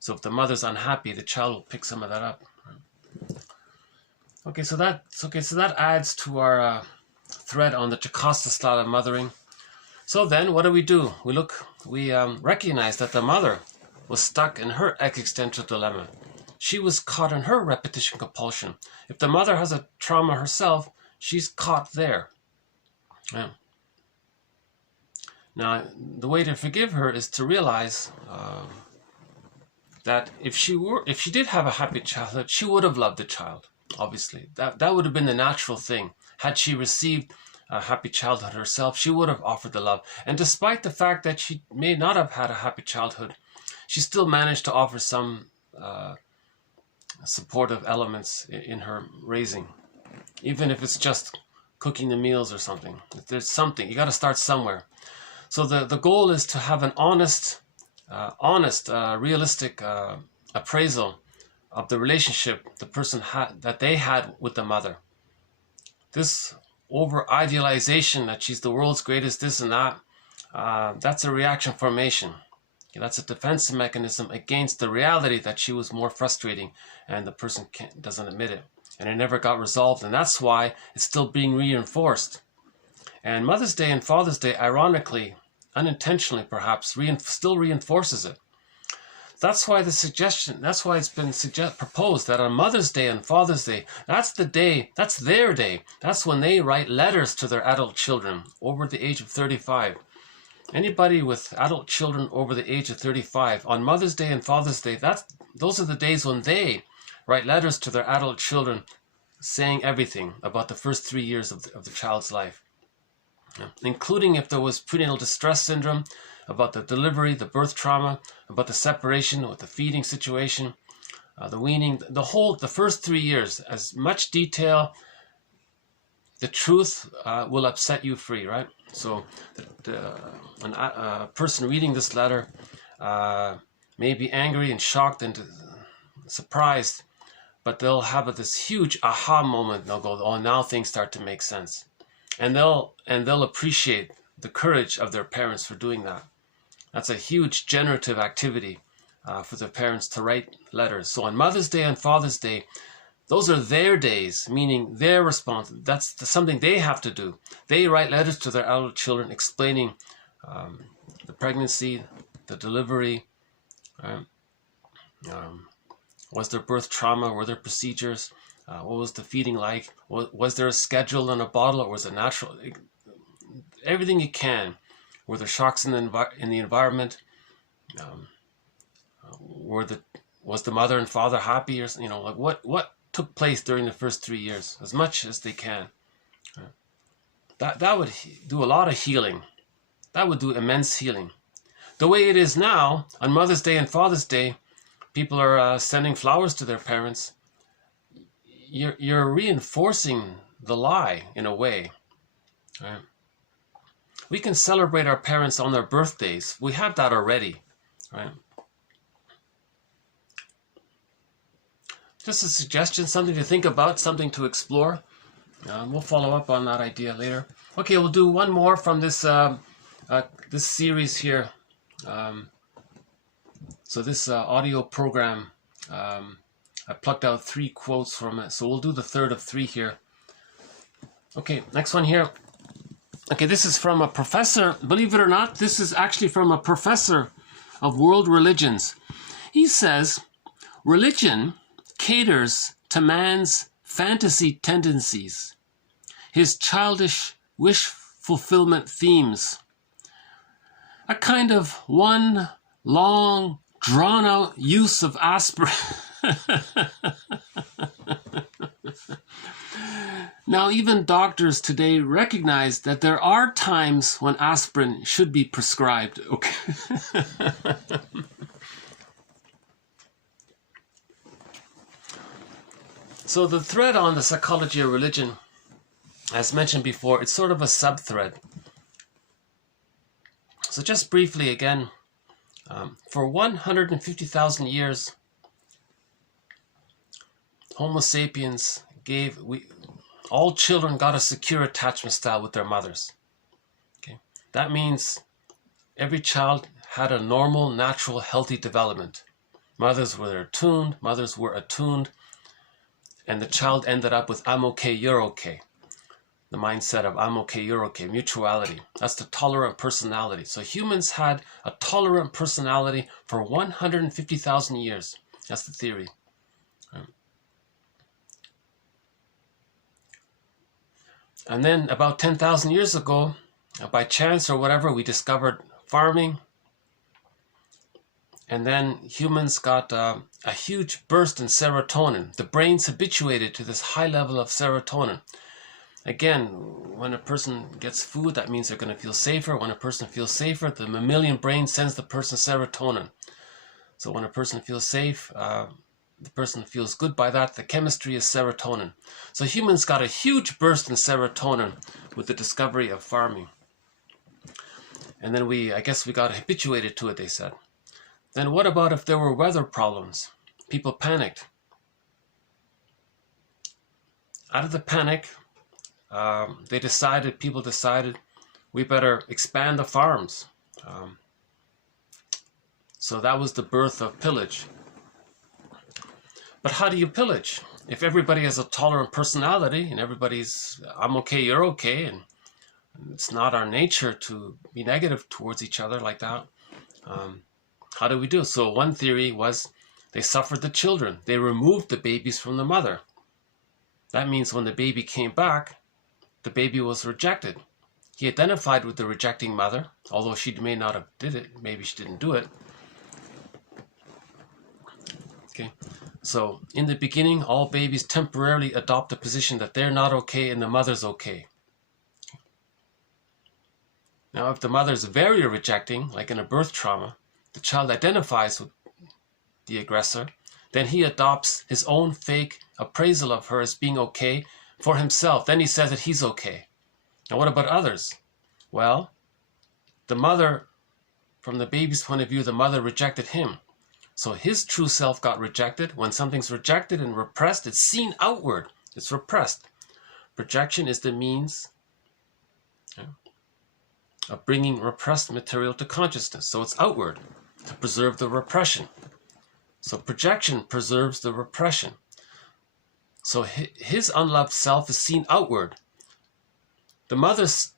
So if the mother's unhappy, the child will pick some of that up. Okay, so that adds to our thread on the Jocasta style of mothering. So then, what do? We recognize that the mother was stuck in her existential dilemma. She was caught in her repetition compulsion. If the mother has a trauma herself, she's caught there. Yeah. Now, the way to forgive her is to realize that if she did have a happy childhood, she would have loved the child. obviously. That would have been the natural thing. Had she received a happy childhood herself, she would have offered the love. And despite the fact that she may not have had a happy childhood, she still managed to offer some supportive elements in her raising. Even if it's just cooking the meals or something. If there's something, you got to start somewhere. So the goal is to have an honest, realistic appraisal of the relationship the person that they had with the mother. This over-idealization that she's the world's greatest this and that, that's a reaction formation. That's a defensive mechanism against the reality that she was more frustrating and the person doesn't admit it. And it never got resolved, and that's why it's still being reinforced. And Mother's Day and Father's Day, ironically, unintentionally perhaps, still reinforces it. That's why it's been proposed that on Mother's Day and Father's Day, that's the day, that's their day. That's when they write letters to their adult children over the age of 35. Anybody with adult children over the age of 35, on Mother's Day and Father's Day, those are the days when they write letters to their adult children saying everything about the first 3 years of the child's life, including if there was prenatal distress syndrome, about the delivery, the birth trauma, about the separation with the feeding situation, the weaning, the first 3 years, as much detail. The truth will upset you free, right? So a person reading this letter may be angry and shocked and surprised, but they'll have this huge aha moment. They'll go, oh, now things start to make sense. And they'll appreciate the courage of their parents for doing that. That's a huge generative activity for their parents to write letters. So on Mother's Day and Father's Day, those are their days, meaning their response. That's something they have to do. They write letters to their adult children explaining the pregnancy, the delivery, was there birth trauma, were there procedures, what was the feeding like, was there a schedule and a bottle, or was it natural? Everything you can. Were there shocks in the environment? Was the mother and father happy, or like what took place during the first 3 years, as much as they can. That would do a lot of healing. That would do immense healing. The way it is now, on Mother's Day and Father's Day, people are sending flowers to their parents. You're reinforcing the lie in a way. Right? We can celebrate our parents on their birthdays. We have that already. Right? Just a suggestion, something to think about, something to explore. We'll follow up on that idea later. Okay, we'll do one more from this this series here. So this audio program, I plucked out 3 quotes from it. So we'll do the third of 3 here. Okay, next one here. Okay, this is from a professor. Believe it or not, this is actually from a professor of world religions. He says, religion caters to man's fantasy tendencies, his childish wish fulfillment themes, a kind of one long, drawn-out use of aspirin. Now, even doctors today recognize that there are times when aspirin should be prescribed. Okay. So the thread on the psychology of religion, as mentioned before, it's sort of a sub-thread. So just briefly again, for 150,000 years, Homo sapiens all children got a secure attachment style with their mothers. Okay, that means every child had a normal, natural, healthy development. Mothers were attuned, and the child ended up with I'm okay, you're okay. The mindset of I'm okay, you're okay, mutuality. That's the tolerant personality. So humans had a tolerant personality for 150,000 years. That's the theory. And then about 10,000 years ago, by chance or whatever, we discovered farming. and then humans got a huge burst in serotonin. The brain's habituated to this high level of serotonin. Again, when a person gets food, that means they're going to feel safer. When a person feels safer, the mammalian brain sends the person serotonin. So when a person feels safe, the person feels good by that. The chemistry is serotonin. So humans got a huge burst in serotonin with the discovery of farming. And then I guess we got habituated to it, they said. Then what about if there were weather problems? People panicked. Out of the panic, people decided, we better expand the farms. So that was the birth of pillage. But how do you pillage? If everybody has a tolerant personality and everybody's, I'm okay, you're okay, and it's not our nature to be negative towards each other like that, how do we do? So one theory was they suffered the children. They removed the babies from the mother. That means when the baby came back, the baby was rejected. He identified with the rejecting mother, although she may not have did it. Maybe she didn't do it. Okay. So in the beginning, all babies temporarily adopt the position that they're not okay and the mother's okay. Now, if the mother's very rejecting, like in a birth trauma, the child identifies with the aggressor, then he adopts his own fake appraisal of her as being okay for himself. Then he says that he's okay. Now, what about others? Well, the mother, from the baby's point of view, the mother rejected him. So his true self got rejected. When something's rejected and repressed, it's seen outward. It's repressed. Projection is the means of bringing repressed material to consciousness. So it's outward to preserve the repression. So projection preserves the repression. So his unloved self is seen outward. The mother's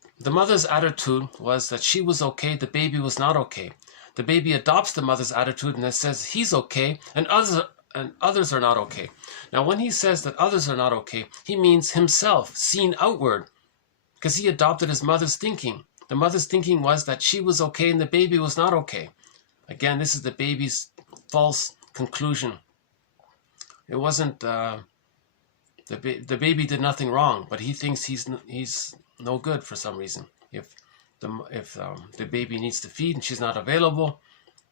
attitude was that she was okay, the baby was not okay. The baby adopts the mother's attitude and it says he's okay and others are not okay. Now when he says that others are not okay, he means himself seen outward, because he adopted his mother's thinking. The mother's thinking was that she was okay and the baby was not okay. Again, this is the baby's false conclusion. It wasn't the baby did nothing wrong, but he thinks he's no good for some reason. If the baby needs to feed and she's not available,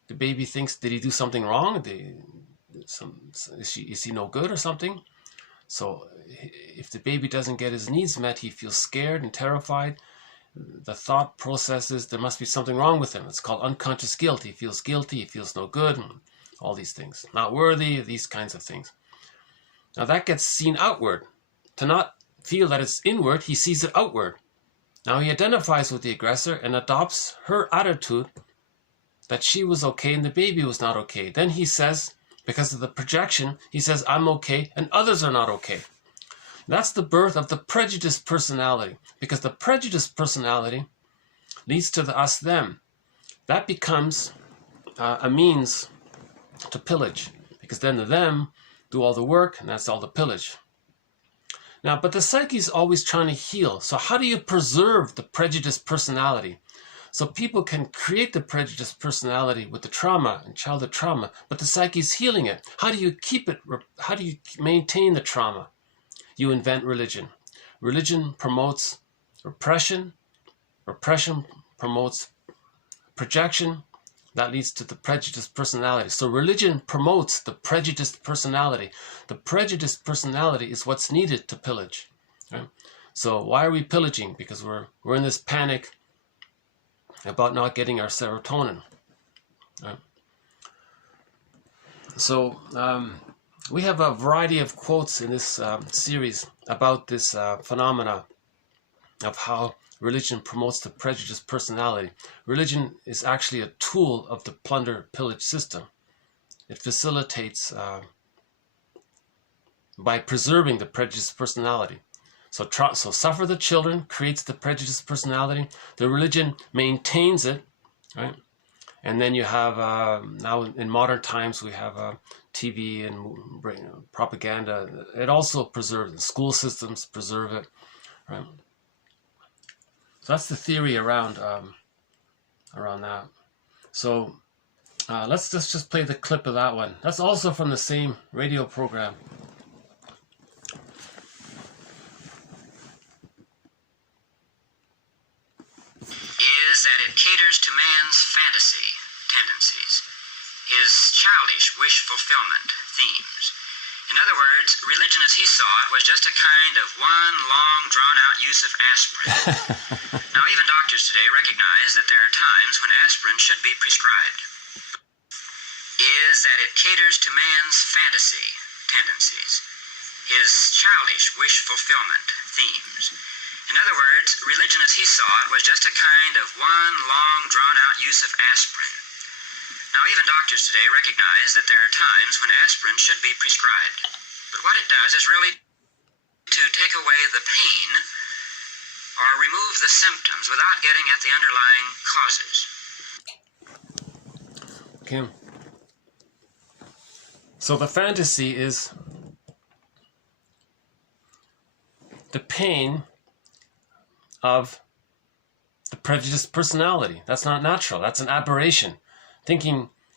the baby thinks, did he do something wrong? Is he no good or something? So if the baby doesn't get his needs met, he feels scared and terrified. The thought process is there must be something wrong with him. It's called unconscious guilt. He feels guilty, he feels no good, and all these things. Not worthy, these kinds of things. Now that gets seen outward. To not feel that it's inward, he sees it outward. Now he identifies with the aggressor and adopts her attitude that she was okay and the baby was not okay. Then he says, because of the projection, he says, I'm okay and others are not okay. That's the birth of the prejudiced personality, because the prejudiced personality leads to the us-them. That becomes a means to pillage, because then the them do all the work and that's all the pillage. Now, but the psyche is always trying to heal. So how do you preserve the prejudiced personality? So people can create the prejudiced personality with the trauma and childhood trauma, but the psyche is healing it. How do you keep it? How do you maintain the trauma? You invent religion. Religion promotes repression. Repression promotes projection. That leads to the prejudiced personality. So religion promotes the prejudiced personality. The prejudiced personality is what's needed to pillage. Right? So why are we pillaging? Because we're in this panic about not getting our serotonin. Right? So we have a variety of quotes in this series about this phenomena of how religion promotes the prejudiced personality. Religion is actually a tool of the plunder-pillage system. It facilitates by preserving the prejudiced personality. So suffer the children creates the prejudiced personality. The religion maintains it, right? And then you have, now in modern times, we have TV and propaganda. It also preserves it. School systems preserve it, right? So that's the theory around that. So Let's just play the clip of that one. That's also from the same radio program. Is that it caters to man's fantasy tendencies, his childish wish fulfillment themes. In other words, religion as he saw it was just a kind of one long drawn-out use of aspirin. Now even doctors today recognize that there are times when aspirin should be prescribed. Is that it caters to man's fantasy tendencies, his childish wish fulfillment themes. In other words, religion as he saw it was just a kind of one long drawn-out use of aspirin. Now even doctors today recognize that there are times when aspirin should be prescribed. But what it does is really to take away the pain or remove the symptoms without getting at the underlying causes. Okay. So the fantasy is the pain of the prejudiced personality. That's not natural. That's an aberration.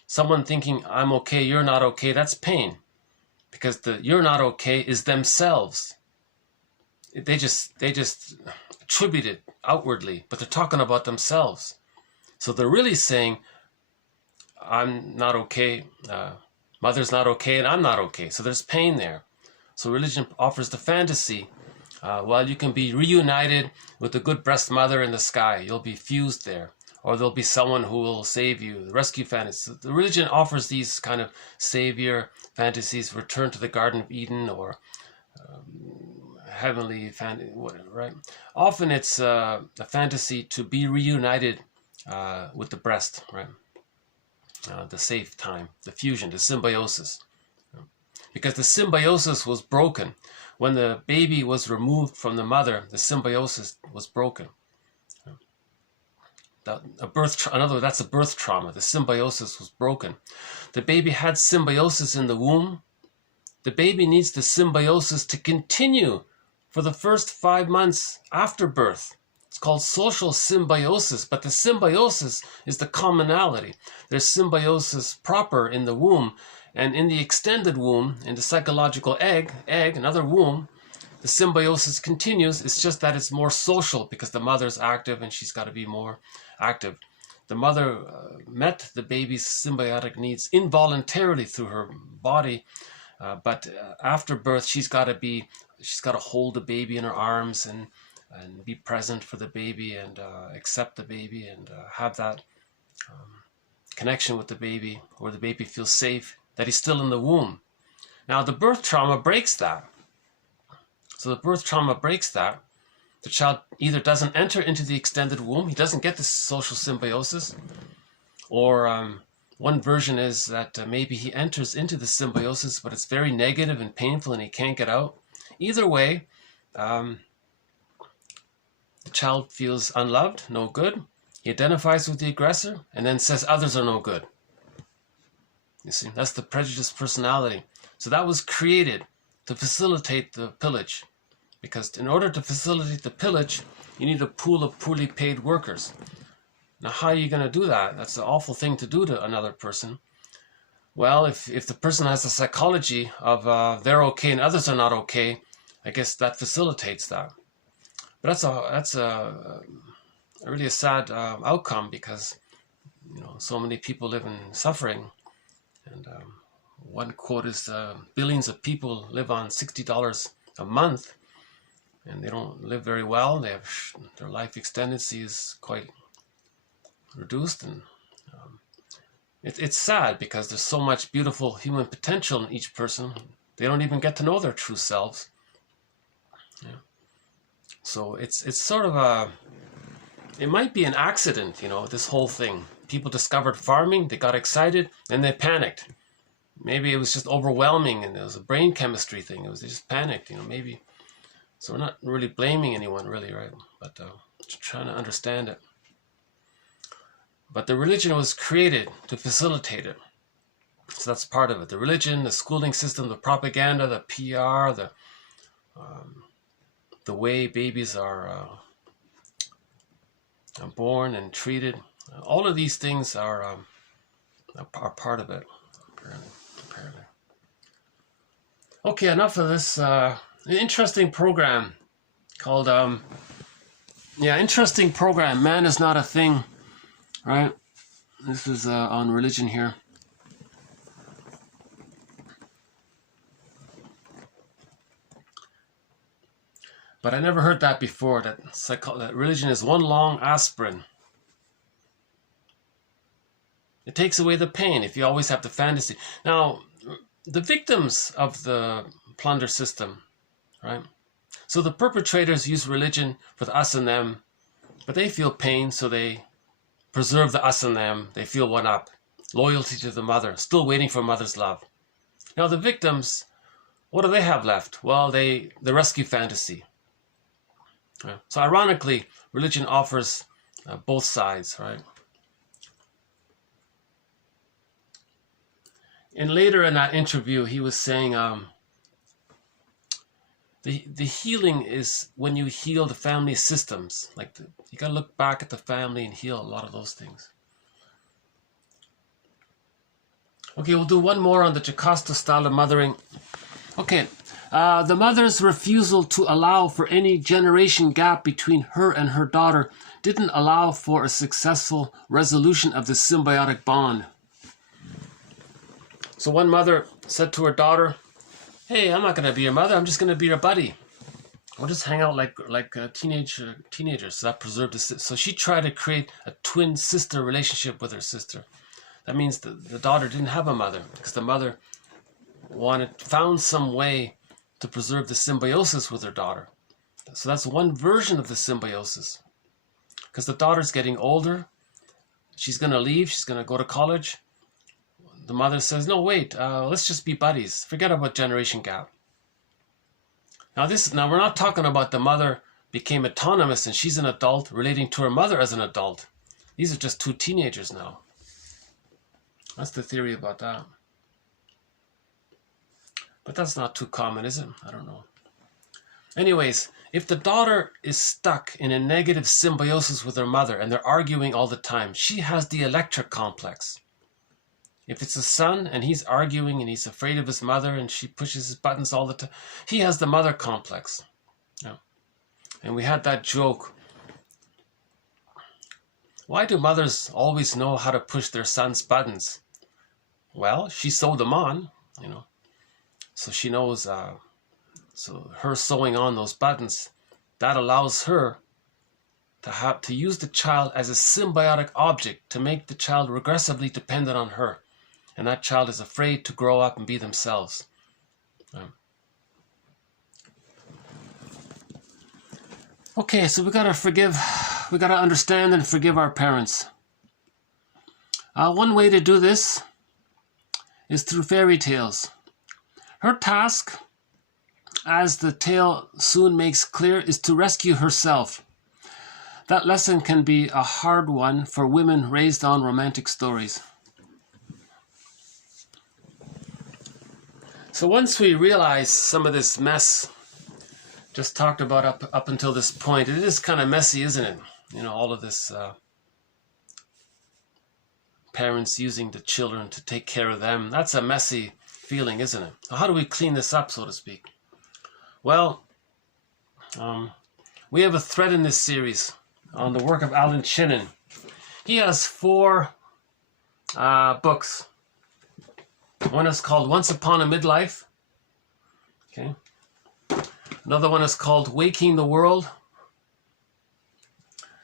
Someone thinking I'm okay, you're not okay, that's pain. Because the you're not okay is themselves. They just attribute it outwardly, but they're talking about themselves. So they're really saying I'm not okay, mother's not okay, and I'm not okay. So there's pain there. So religion offers the fantasy. Well, you can be reunited with the good breast mother in the sky. You'll be fused there. Or there'll be someone who will save you. The rescue fantasy. The religion offers these kind of savior fantasies, return to the Garden of Eden, or heavenly fantasy, whatever, right? Often it's a fantasy to be reunited with the breast, right? The safe time, the fusion, the symbiosis. Because the symbiosis was broken. When the baby was removed from the mother, the symbiosis was broken. In other words, that's a birth trauma. The symbiosis was broken. The baby had symbiosis in the womb. The baby needs the symbiosis to continue for the first 5 months after birth. It's called social symbiosis, but the symbiosis is the commonality. There's symbiosis proper in the womb, and in the extended womb, in the psychological egg, another womb, the symbiosis continues. It's just that it's more social because the mother's active and she's got to be more active. The mother met the baby's symbiotic needs involuntarily through her body, but after birth, she's got to hold the baby in her arms and be present for the baby and accept the baby and have that connection with the baby, where the baby feels safe, that he's still in the womb. Now, the birth trauma breaks that. So the birth trauma breaks that. The child either doesn't enter into the extended womb, he doesn't get the social symbiosis, or one version is that maybe he enters into the symbiosis, but it's very negative and painful and he can't get out. Either way, the child feels unloved, no good. He identifies with the aggressor and then says others are no good. You see, that's the prejudiced personality. So that was created to facilitate the pillage. Because in order to facilitate the pillage, you need a pool of poorly paid workers. Now, how are you going to do that? That's an awful thing to do to another person. Well, if the person has the psychology of they're okay and others are not okay, I guess that facilitates that. But that's a really a sad outcome, because so many people live in suffering, and one quote is billions of people live on $60 a month, and they don't live very well. Their life expectancy is quite reduced, and it's sad because there's so much beautiful human potential in each person. They don't even get to know their true selves. Yeah. So it's sort of it might be an accident, this whole thing. People discovered farming, they got excited, and they panicked. Maybe it was just overwhelming and it was a brain chemistry thing. They just panicked, maybe. So we're not really blaming anyone, really, right? But just trying to understand it. But the religion was created to facilitate it. So that's part of it. The religion, the schooling system, the propaganda, the PR, the way babies are born and treated. All of these things are are part of it, apparently. Okay, enough of this interesting program called, interesting program, Man is Not a Thing, right? This is on religion here. But I never heard that before, that religion is one long aspirin. It takes away the pain if you always have the fantasy. Now, the victims of the plunder system, right? So the perpetrators use religion for the us and them, but they feel pain, so they preserve the us and them. They feel one up. Loyalty to the mother, still waiting for mother's love. Now the victims, what do they have left? Well, the rescue fantasy. Right? So ironically, religion offers both sides, right? And later in that interview, he was saying the healing is when you heal the family systems. Like you got to look back at the family and heal a lot of those things. Okay, we'll do one more on the Jocasta style of mothering. Okay, the mother's refusal to allow for any generation gap between her and her daughter didn't allow for a successful resolution of the symbiotic bond. So one mother said to her daughter, "Hey, I'm not going to be your mother. I'm just going to be your buddy. We'll just hang out like teenagers." So that preserved the. So she tried to create a twin sister relationship with her sister. That means the daughter didn't have a mother because the mother found some way to preserve the symbiosis with her daughter. So that's one version of the symbiosis. Because the daughter's getting older, she's going to leave. She's going to go to college. The mother says, "No, wait, let's just be buddies. Forget about generation gap." Now we're not talking about the mother became autonomous and she's an adult relating to her mother as an adult. These are just two teenagers now. That's the theory about that. But that's not too common, is it? I don't know. Anyways, if the daughter is stuck in a negative symbiosis with her mother and they're arguing all the time, she has the electric complex. If it's a son and he's arguing and he's afraid of his mother and she pushes his buttons all the time, he has the mother complex. Yeah. And we had that joke. Why do mothers always know how to push their son's buttons? Well, she sewed them on, So she knows, so her sewing on those buttons, that allows her to use the child as a symbiotic object to make the child regressively dependent on her. And that child is afraid to grow up and be themselves. Okay, so we gotta understand and forgive our parents. One way to do this is through fairy tales. Her task, as the tale soon makes clear, is to rescue herself. That lesson can be a hard one for women raised on romantic stories. So once we realize some of this mess just talked about up until this point, it is kind of messy, isn't it? All of this parents using the children to take care of them. That's a messy feeling, isn't it? So how do we clean this up, so to speak? Well, we have a thread in this series on the work of Alan Chinin. He has 4 books. One is called Once Upon a Midlife. Okay. Another one is called Waking the World.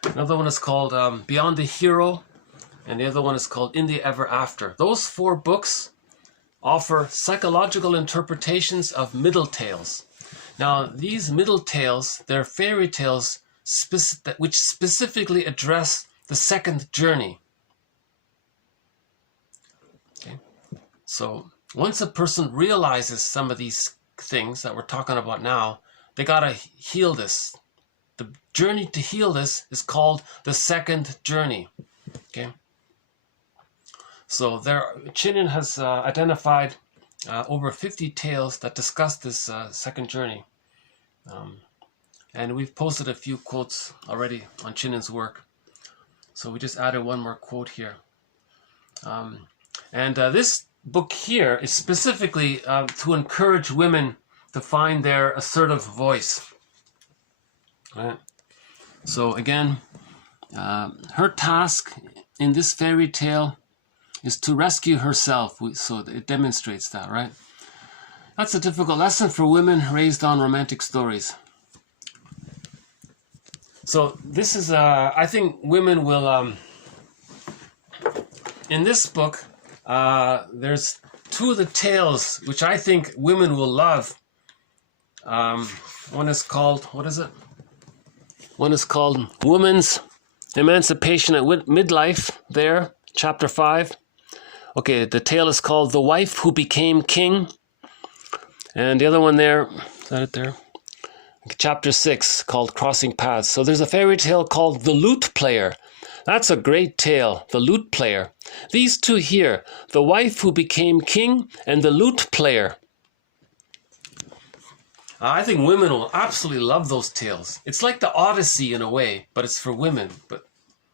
Another one is called Beyond the Hero. And the other one is called In the Ever After. Those 4 books offer psychological interpretations of middle tales. Now, these middle tales, they're fairy tales which specifically address the second journey. Okay. So once a person realizes some of these things that we're talking about now, they gotta heal this. The journey to heal this is called the second journey. Okay. So Chinin has identified over 50 tales that discuss this second journey. And we've posted a few quotes already on Chinin's work. So we just added one more quote here. And this book here is specifically to encourage women to find their assertive voice. Right? So again, her task in this fairy tale is to rescue herself. So it demonstrates that, right? That's a difficult lesson for women raised on romantic stories. So this is, I think women will, in this book, there's two of the tales which I think women will love. One is called, what is it? One is called Woman's Emancipation at Midlife, there, chapter 5. Okay, the tale is called The Wife Who Became King. And the other one there, is that it there? Chapter 6, called Crossing Paths. So there's a fairy tale called The Lute Player. That's a great tale, The Lute Player. These two here, The Wife Who Became King and The Lute Player. I think women will absolutely love those tales. It's like the Odyssey in a way, but it's for women.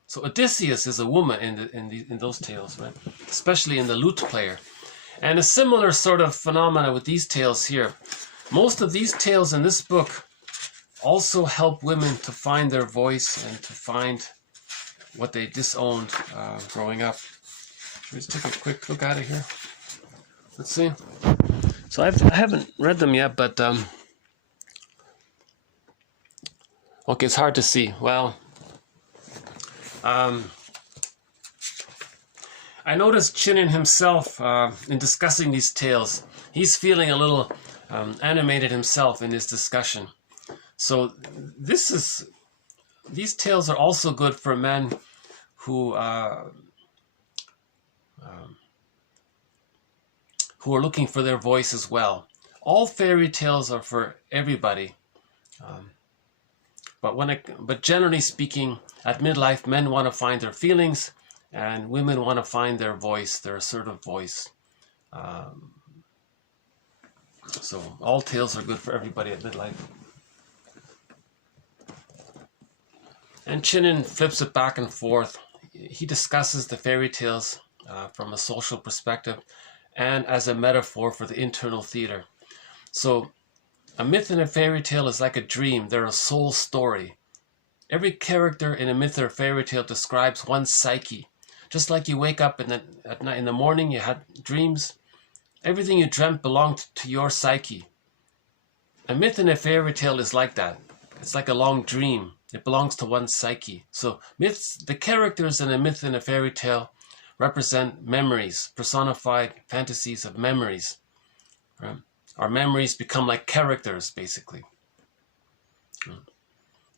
So Odysseus is a woman in those tales, right? Especially in The Lute Player. And a similar sort of phenomena with these tales here. Most of these tales in this book also help women to find their voice and to find what they disowned growing up. Should we just take a quick look at it here? Let's see. So I haven't read them yet, but okay, it's hard to see. Well, I noticed Chinin himself in discussing these tales. He's feeling a little animated himself in his discussion. So these tales are also good for men who are looking for their voice as well. All fairy tales are for everybody, but generally speaking, at midlife, men want to find their feelings, and women want to find their voice, their assertive voice. So all tales are good for everybody at midlife. And Chinin flips it back and forth. He discusses the fairy tales from a social perspective and as a metaphor for the internal theater. So a myth and a fairy tale is like a dream. They're a soul story. Every character in a myth or fairy tale describes one's psyche. Just like you wake up at night in the morning, you had dreams. Everything you dreamt belonged to your psyche. A myth and a fairy tale is like that. It's like a long dream. It belongs to one's psyche. So myths, the characters in a myth and a fairy tale represent memories, personified fantasies of memories. Right? Our memories become like characters, basically.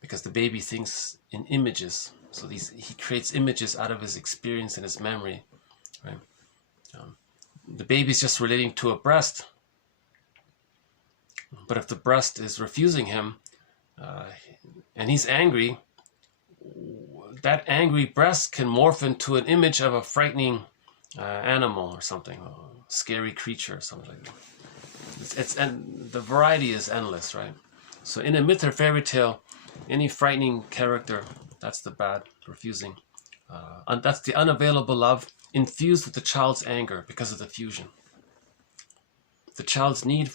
Because the baby thinks in images. So he creates images out of his experience and his memory. Right? The baby's just relating to a breast. But if the breast is refusing him, and he's angry, that angry breast can morph into an image of a frightening animal or something, a scary creature or something like that. And the variety is endless, right? So in a myth or fairy tale, any frightening character, that's the bad, refusing. And that's the unavailable love infused with the child's anger because of the fusion. The child's need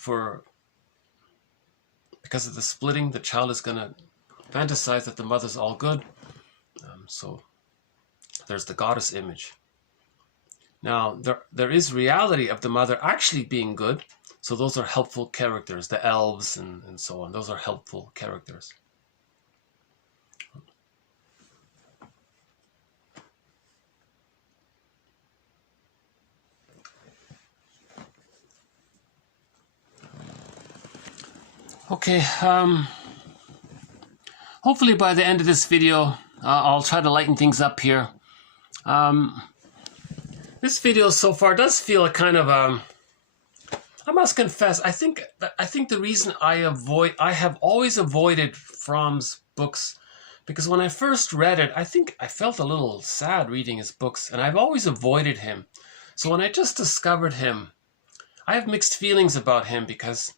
because of the splitting, the child is going to fantasize that the mother's all good. So there's the goddess image. Now, there is reality of the mother actually being good. So those are helpful characters, the elves and so on. Those are helpful characters. Okay, hopefully by the end of this video, I'll try to lighten things up here. This video so far does feel a kind of, I must confess, I think the reason I have always avoided Fromm's books, because when I first read it, I think I felt a little sad reading his books, and I've always avoided him. So when I just discovered him, I have mixed feelings about him because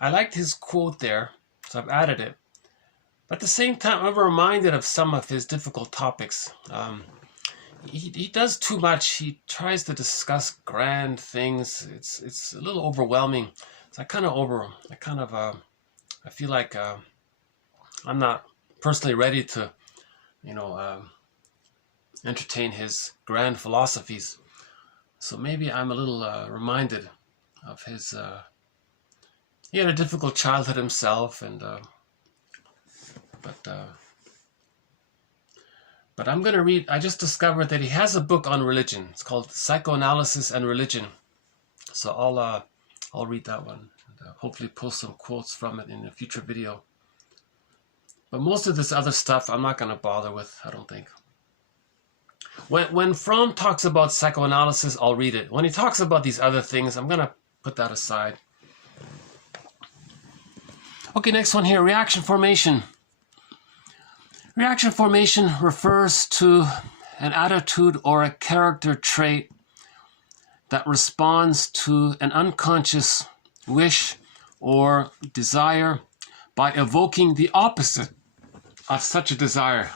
I liked his quote there, so I've added it. But at the same time, I'm reminded of some of his difficult topics. he does too much. He tries to discuss grand things. It's a little overwhelming. So I feel like I'm not personally ready to, entertain his grand philosophies. So maybe I'm a little reminded of his. He had a difficult childhood himself, and but I'm going to read. I just discovered that he has a book on religion. It's called Psychoanalysis and Religion. So I'll read that one and hopefully post some quotes from it in a future video. But most of this other stuff I'm not going to bother with, I don't think. When Fromm talks about psychoanalysis, I'll read it. When he talks about these other things, I'm going to put that aside. Okay, next one here, reaction formation. Reaction formation refers to an attitude or a character trait that responds to an unconscious wish or desire by evoking the opposite of such a desire.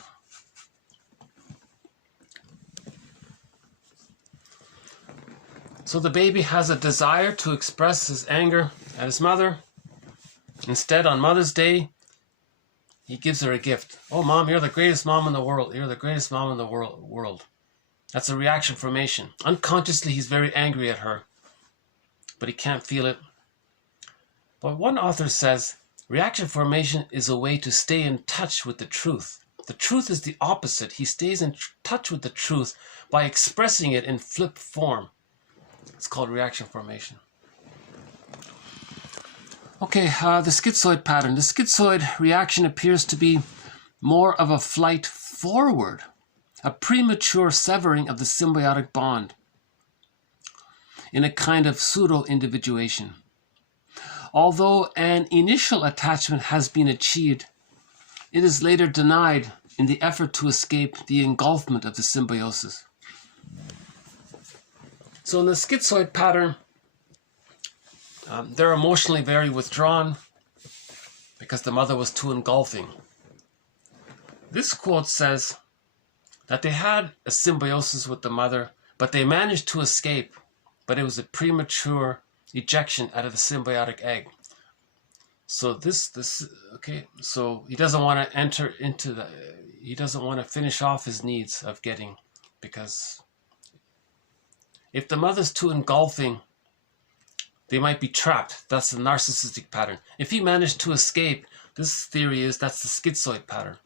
So the baby has a desire to express his anger at his mother. Instead, on Mother's Day, he gives her a gift. Oh, Mom, you're the greatest mom in the world. You're the greatest mom in the world. That's a reaction formation. Unconsciously, he's very angry at her, but he can't feel it. But one author says, reaction formation is a way to stay in touch with the truth. The truth is the opposite. He stays in touch with the truth by expressing it in flip form. It's called reaction formation. Okay, the schizoid pattern. The schizoid reaction appears to be more of a flight forward, a premature severing of the symbiotic bond in a kind of pseudo-individuation. Although an initial attachment has been achieved, it is later denied in the effort to escape the engulfment of the symbiosis. So in the schizoid pattern, they're emotionally very withdrawn because the mother was too engulfing. This quote says that they had a symbiosis with the mother, but they managed to escape, but it was a premature ejection out of the symbiotic egg. So so he doesn't want to enter into he doesn't want to finish off his needs of getting, because if the mother's too engulfing, they might be trapped. That's the narcissistic pattern. If he managed to escape, this theory is that's the schizoid pattern.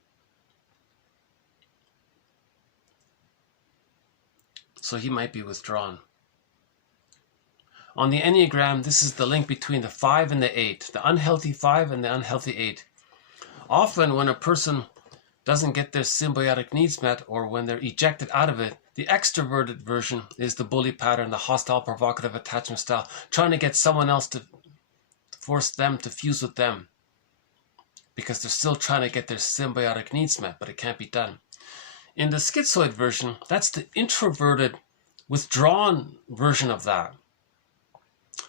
So he might be withdrawn. On the Enneagram, this is the link between the 5 and the 8, the unhealthy 5 and the unhealthy 8. Often when a person doesn't get their symbiotic needs met, or when they're ejected out of it, the extroverted version is the bully pattern, the hostile provocative attachment style, trying to get someone else to force them to fuse with them because they're still trying to get their symbiotic needs met, but it can't be done. In the schizoid version, that's the introverted, withdrawn version of that.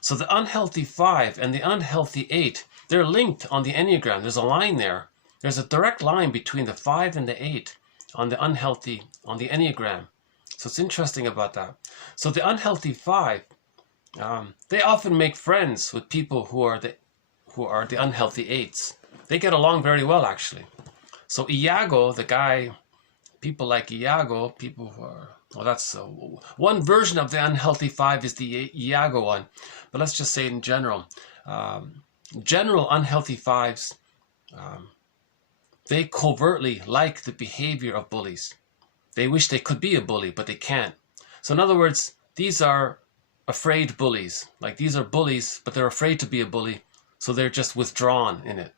So the unhealthy 5 and the unhealthy 8, they're linked on the Enneagram. There's a line there. There's a direct line between the 5 and the 8 on the unhealthy, on the Enneagram. So it's interesting about that. So the unhealthy 5, they often make friends with people who are the unhealthy 8s. They get along very well, actually. So Iago, the guy, people like Iago, people who are, well, that's one version of the unhealthy 5 is the Iago one. But let's just say in general, general unhealthy 5s, they covertly like the behavior of bullies. They wish they could be a bully, but they can't. So in other words, these are afraid bullies. Like, these are bullies, but they're afraid to be a bully, so they're just withdrawn in it.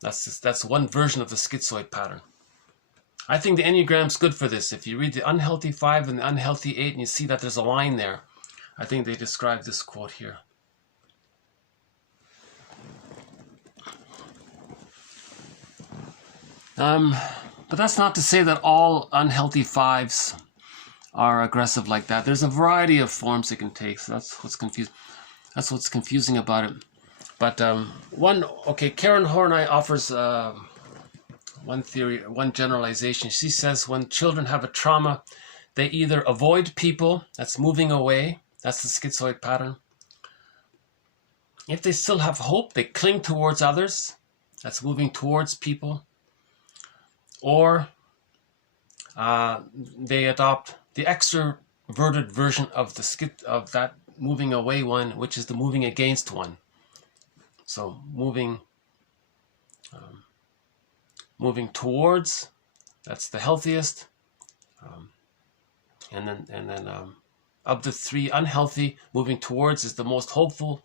That's one version of the schizoid pattern. I think the Enneagram's good for this. If you read the unhealthy 5 and the unhealthy 8 and you see that there's a line there, I think they describe this quote here. But that's not to say that all unhealthy 5s are aggressive like that. There's a variety of forms it can take, so that's what's confusing about it. But Karen Horney offers one theory, one generalization. She says when children have a trauma, they either avoid people, that's moving away, that's the schizoid pattern. If they still have hope, they cling towards others, that's moving towards people. Or they adopt the extroverted version of that moving away one, which is the moving against one. So moving towards, that's the healthiest, and then of the three unhealthy, moving towards is the most hopeful.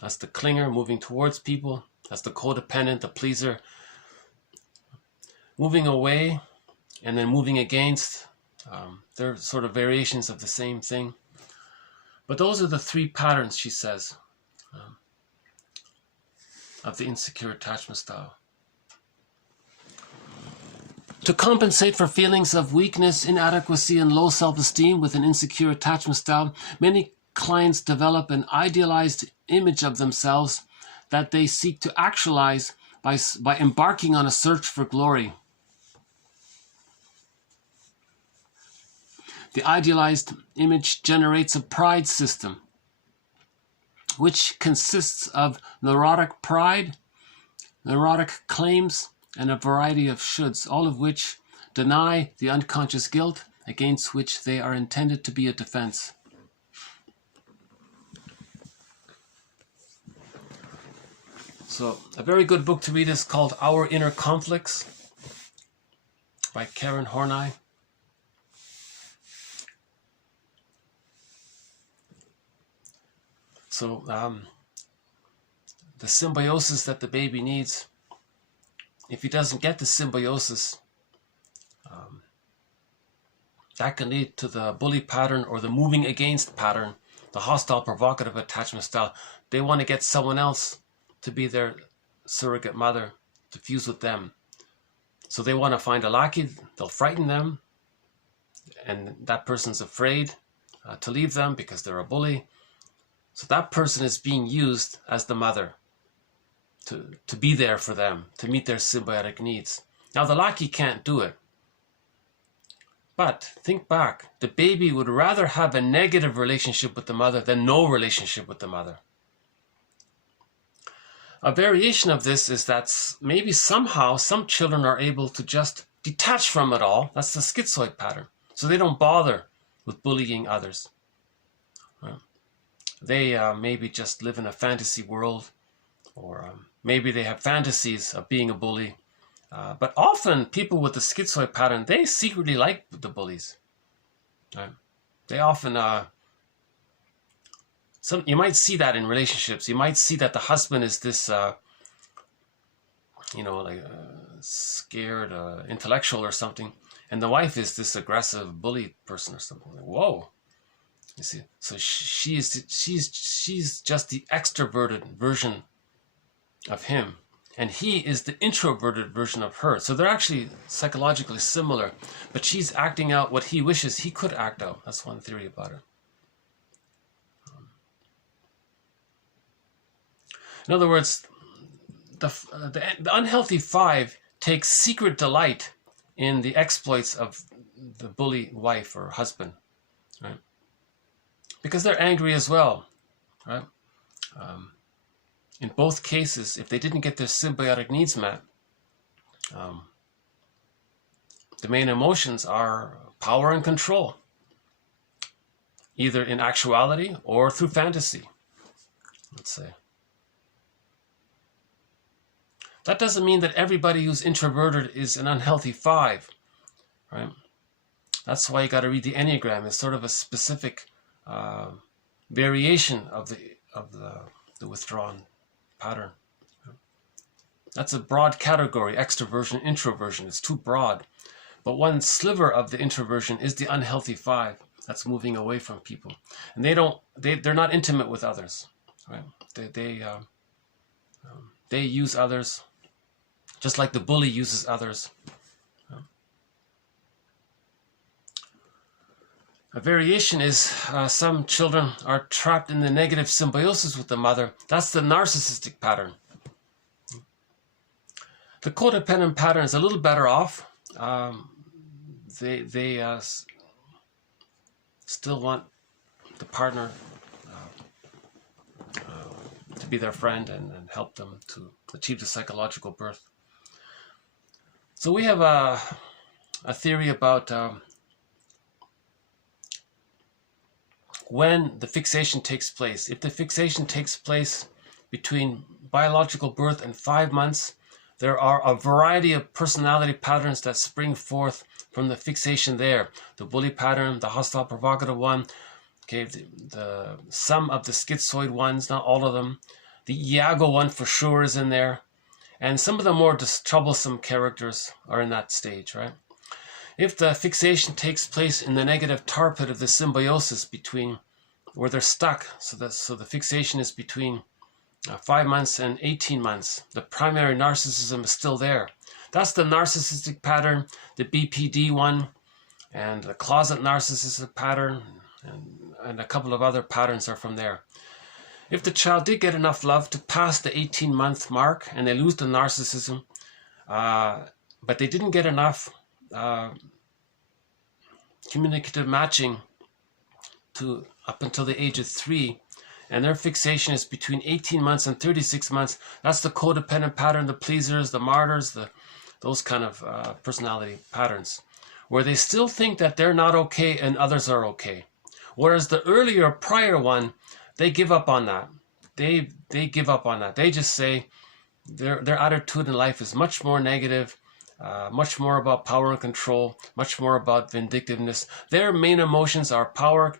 That's the clinger, moving towards people. That's the codependent, the pleaser. Moving away and then moving against, they're sort of variations of the same thing. But those are the three patterns, she says, of the insecure attachment style. To compensate for feelings of weakness, inadequacy, and low self-esteem with an insecure attachment style, many clients develop an idealized image of themselves that they seek to actualize by embarking on a search for glory. The idealized image generates a pride system, which consists of neurotic pride, neurotic claims, and a variety of shoulds, all of which deny the unconscious guilt against which they are intended to be a defense. So, a very good book to read is called Our Inner Conflicts by Karen Horney. So, the symbiosis that the baby needs, if he doesn't get the symbiosis, that can lead to the bully pattern or the moving against pattern, the hostile provocative attachment style. They want to get someone else to be their surrogate mother, to fuse with them. So they want to find a lackey, they'll frighten them, and that person's afraid to leave them because they're a bully. So that person is being used as the mother to be there for them, to meet their symbiotic needs. Now the lackey can't do it. But think back, the baby would rather have a negative relationship with the mother than no relationship with the mother. A variation of this is that maybe somehow some children are able to just detach from it all. That's the schizoid pattern. So they don't bother with bullying others. They maybe just live in a fantasy world, or maybe they have fantasies of being a bully. But often people with the schizoid pattern, they secretly like the bullies. They often, you might see that in relationships. You might see that the husband is this, scared intellectual or something, and the wife is this aggressive bully person or something. Like, whoa. You see, so she's just the extroverted version of him, and he is the introverted version of her. So they're actually psychologically similar, but she's acting out what he wishes he could act out. That's one theory about it. In other words, the unhealthy five takes secret delight in the exploits of the bully wife or husband, right? Because they're angry as well, right? In both cases, if they didn't get their symbiotic needs met, the main emotions are power and control, either in actuality or through fantasy, let's say. That doesn't mean that everybody who's introverted is an unhealthy five, right? That's why you got to read the Enneagram. It's sort of a specific variation of the withdrawn pattern. That's a broad category, extroversion, introversion. It's too broad. But one sliver of the introversion is the unhealthy five that's moving away from people. And they're not intimate with others, right? They use others just like the bully uses others. A variation is some children are trapped in the negative symbiosis with the mother. That's the narcissistic pattern. The codependent pattern is a little better off. They still want the partner to be their friend and help them to achieve the psychological birth. So we have a theory about when the fixation takes place. If the fixation takes place between biological birth and 5 months, there are a variety of personality patterns that spring forth from the fixation there. The bully pattern, the hostile provocative one, okay, some of the schizoid ones, not all of them. The Iago one for sure is in there. And some of the more troublesome characters are in that stage, right? If the fixation takes place in the negative tar pit of the symbiosis between, where they're stuck, so the fixation is between 5 months and 18 months, the primary narcissism is still there. That's the narcissistic pattern, the BPD one, and the closet narcissistic pattern, and a couple of other patterns are from there. If the child did get enough love to pass the 18-month mark and they lose the narcissism, but they didn't get enough communicative matching to up until the age of 3, and their fixation is between 18 months and 36 months, that's the codependent pattern, the pleasers, the martyrs, those kind of personality patterns, where they still think that they're not okay and others are okay. Whereas the earlier, prior one, they give up on that. They give up on that. They just say their attitude in life is much more negative, much more about power and control, much more about vindictiveness. Their main emotions are power,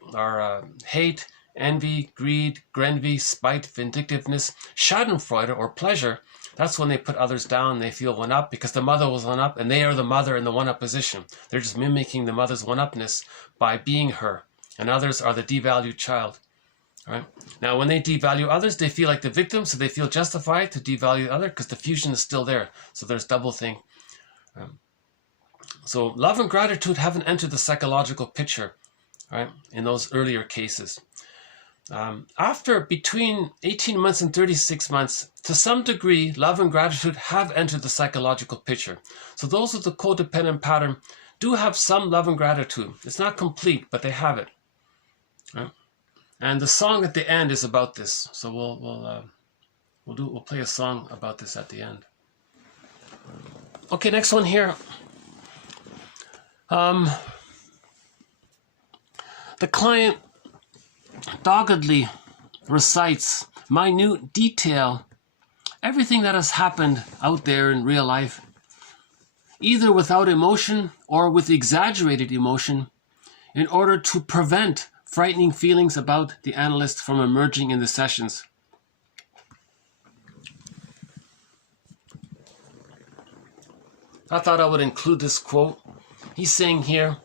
hate, envy, greed, grenvy, spite, vindictiveness. Schadenfreude, or pleasure, that's when they put others down, they feel one up because the mother was one up and they are the mother in the one up position. They're just mimicking the mother's one upness by being her, and others are the devalued child. All right. Now, when they devalue others, they feel like the victim, so they feel justified to devalue the other because the fusion is still there. So there's double thing. So love and gratitude haven't entered the psychological picture, right, in those earlier cases. After between 18 months and 36 months, to some degree, love and gratitude have entered the psychological picture. So those with the codependent pattern do have some love and gratitude. It's not complete, but they have it. Right? And the song at the end is about this. So we'll play a song about this at the end. Okay, next one here. The client doggedly recites minute detail everything that has happened out there in real life, either without emotion or with exaggerated emotion, in order to prevent frightening feelings about the analyst from emerging in the sessions. I thought I would include this quote. He's saying here,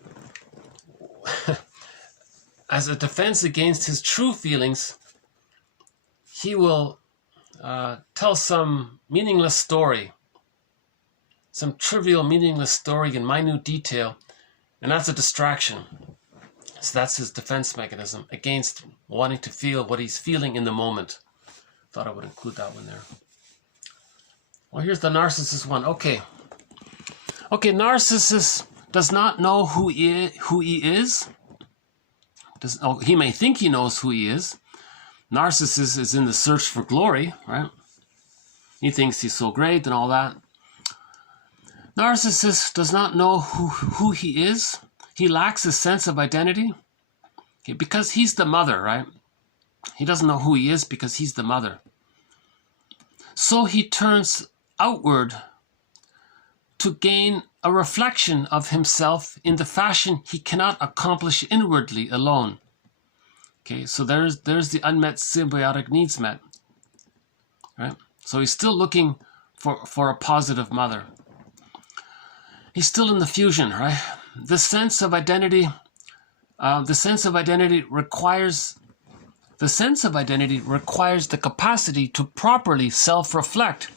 as a defense against his true feelings, he will tell some meaningless story, some trivial meaningless story in minute detail, and that's a distraction. So that's his defense mechanism against wanting to feel what he's feeling in the moment. Thought I would include that one there. Well, here's the narcissist one. Okay, narcissist does not know who he is. He may think he knows who he is. Narcissist is in the search for glory, right? He thinks he's so great and all that. Narcissist does not know who he is. He lacks a sense of identity, okay, because he's the mother, right? He doesn't know who he is because he's the mother. So he turns outward to gain a reflection of himself in the fashion he cannot accomplish inwardly alone. Okay, so there's the unmet symbiotic needs met, right? So he's still looking for a positive mother. He's still in the fusion, right? The sense of identity requires the capacity to properly self-reflect.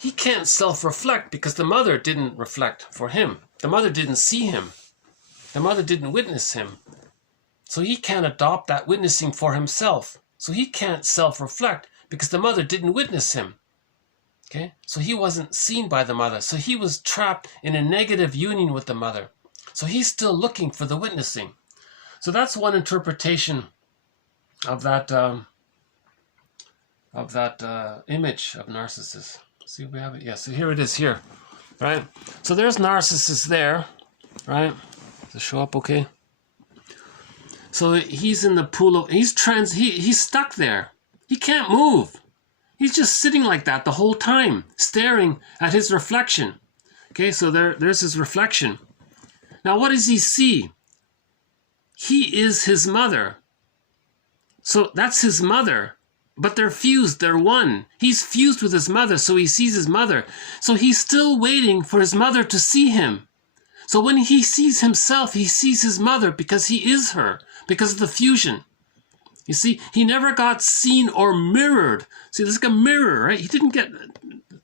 He can't self-reflect because the mother didn't reflect for him. The mother didn't see him. The mother didn't witness him. So he can't adopt that witnessing for himself. So he can't self-reflect because the mother didn't witness him. Okay, so he wasn't seen by the mother. So he was trapped in a negative union with the mother. So he's still looking for the witnessing. So that's one interpretation of that image of Narcissus. See if we have it. Yeah, so here it is here, right? So there's Narcissus there, right? Does it show up okay? So he's in the pool of, he's stuck there. He can't move. He's just sitting like that the whole time, staring at his reflection. Okay, so there's his reflection. Now what does he see? He is his mother. So that's his mother. But they're fused, they're one. He's fused with his mother, so he sees his mother. So he's still waiting for his mother to see him. So when he sees himself, he sees his mother because he is her, because of the fusion. You see, he never got seen or mirrored. See, it's like a mirror, right? He didn't get...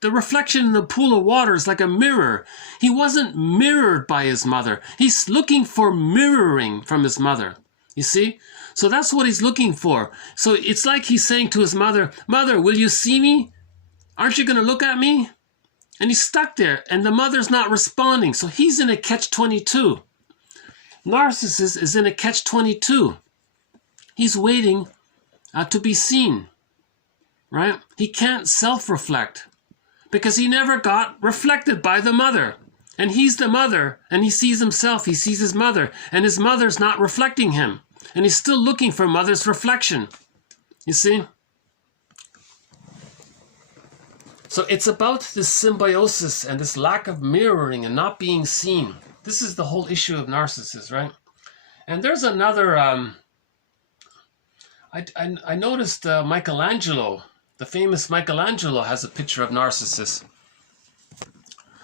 The reflection in the pool of water is like a mirror. He wasn't mirrored by his mother. He's looking for mirroring from his mother. You see? So that's what he's looking for. So it's like he's saying to his mother, Mother, will you see me? Aren't you going to look at me? And he's stuck there, and the mother's not responding. So he's in a catch-22. Narcissus is in a catch-22. He's waiting to be seen, right? He can't self-reflect because he never got reflected by the mother. And he's the mother, and he sees himself, he sees his mother, and his mother's not reflecting him. And he's still looking for mother's reflection. You see? So it's about this symbiosis and this lack of mirroring and not being seen. This is the whole issue of Narcissus, right? And there's another... I noticed Michelangelo, the famous Michelangelo, has a picture of Narcissus.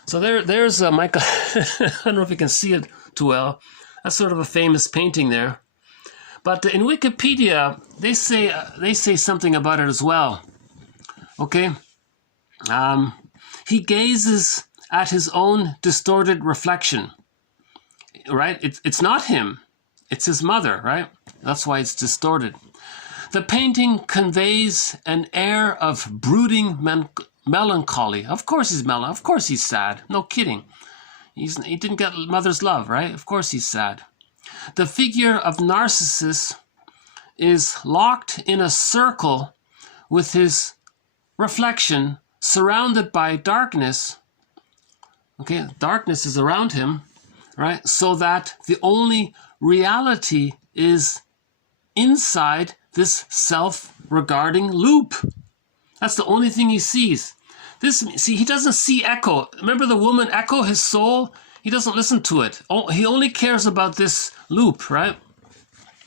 So there's Michael. I don't know if you can see it too well. That's sort of a famous painting there. But in Wikipedia, they say something about it as well. Okay, he gazes at his own distorted reflection. Right? It's not him. It's his mother. Right? That's why it's distorted. The painting conveys an air of brooding melancholy. Of course he's melancholy. Of course he's sad. No kidding. He didn't get mother's love, right? Of course he's sad. The figure of Narcissus is locked in a circle with his reflection, surrounded by darkness. Okay, darkness is around him, right? So that the only reality is inside this self-regarding loop. That's the only thing he sees. He doesn't see Echo. Remember the woman Echo, his soul? He doesn't listen to it. He only cares about this loop, right?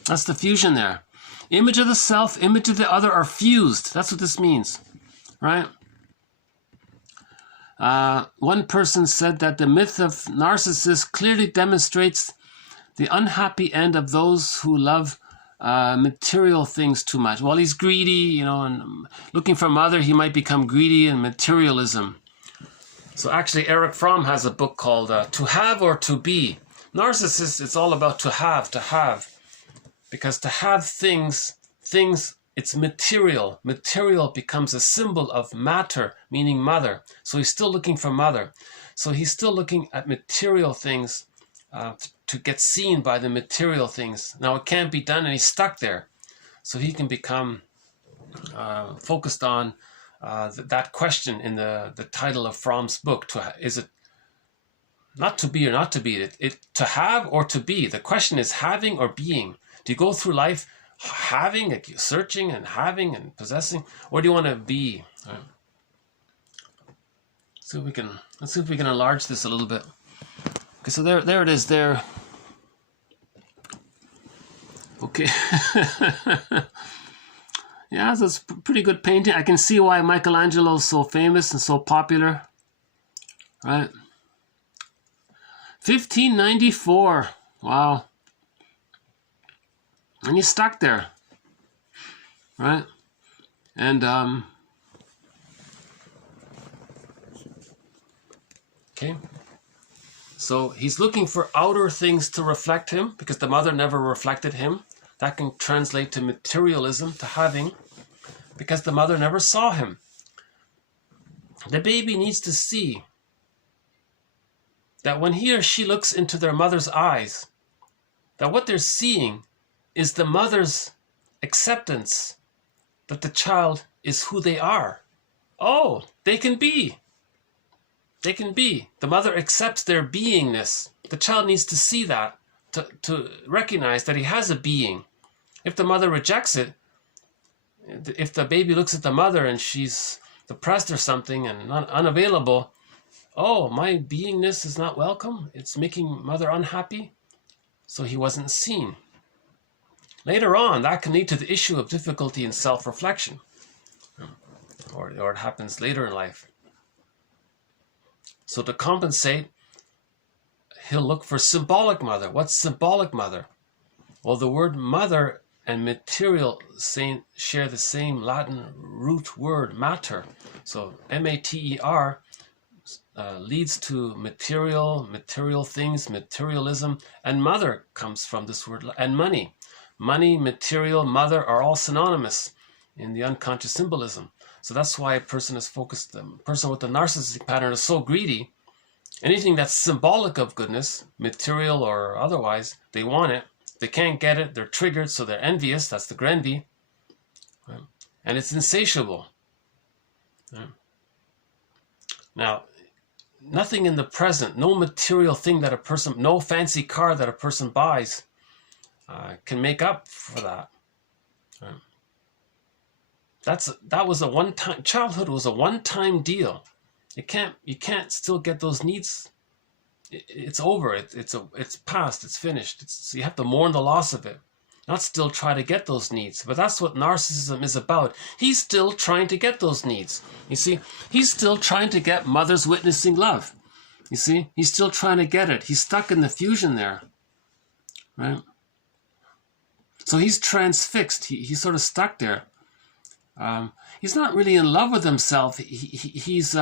That's the fusion there. Image of the self, image of the other are fused. That's what this means, right? One person said that the myth of Narcissus clearly demonstrates the unhappy end of those who love material things too much. Well, he's greedy, and looking for mother, he might become greedy and materialism. So actually, Erich Fromm has a book called To Have or To Be. Narcissus, it's all about to have. Because to have things, it's material. Material becomes a symbol of matter, meaning mother. So he's still looking for mother. So he's still looking at material things to get seen by the material things. Now it can't be done, and he's stuck there. So he can become focused on that question in the title of Fromm's book. Is it not to be or not to be? It to have or to be? The question is having or being. Do you go through life having, like searching and having and possessing, or do you want to be? Right. Let's see if we can enlarge this a little bit. Okay, so there it is there. Okay. Yeah, so it's a pretty good painting. I can see why Michelangelo is so famous and so popular. Right. 1594. Wow. And he's stuck there. Right? And okay. So he's looking for outer things to reflect him because the mother never reflected him. That can translate to materialism, to having, because the mother never saw him. The baby needs to see that when he or she looks into their mother's eyes, that what they're seeing is the mother's acceptance that the child is who they are. Oh, they can be. They can be. The mother accepts their beingness. The child needs to see that, to recognize that he has a being. If the mother rejects it, if the baby looks at the mother and she's depressed or something and unavailable, oh, my beingness is not welcome. It's making mother unhappy. So he wasn't seen. Later on, that can lead to the issue of difficulty in self-reflection. Or it happens later in life. So to compensate, he'll look for symbolic mother. What's symbolic mother? Well, the word mother and material share the same Latin root word, mater. So M-A-T-E-R leads to material things, materialism, and mother comes from this word, and money. Money, material, mother are all synonymous in the unconscious symbolism. So that's why a person is focused, the person with the narcissistic pattern is so greedy. Anything that's symbolic of goodness, material or otherwise, they want it. They can't get it, they're triggered, so they're envious. That's the grenvy. Right? And it's insatiable. Right? Now, nothing in the present, no material thing that a person, no fancy car that a person buys can make up for that. Right? That was a one-time, childhood was a one-time deal. You can't still get those needs. It's over. It's past. It's finished. So you have to mourn the loss of it, not still try to get those needs. But that's what narcissism is about. He's still trying to get those needs. You see, he's still trying to get mother's witnessing love. You see, he's still trying to get it. He's stuck in the fusion there, right? So he's transfixed. He's sort of stuck there. He's not really in love with himself. He needs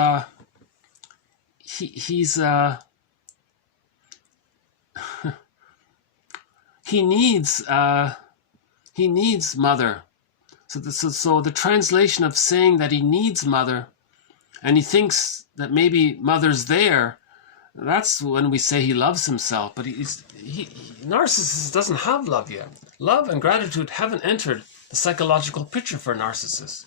mother. So the translation of saying that he needs mother, and he thinks that maybe mother's there, that's when we say he loves himself. But narcissist doesn't have love yet. Love and gratitude haven't entered the psychological picture for narcissists.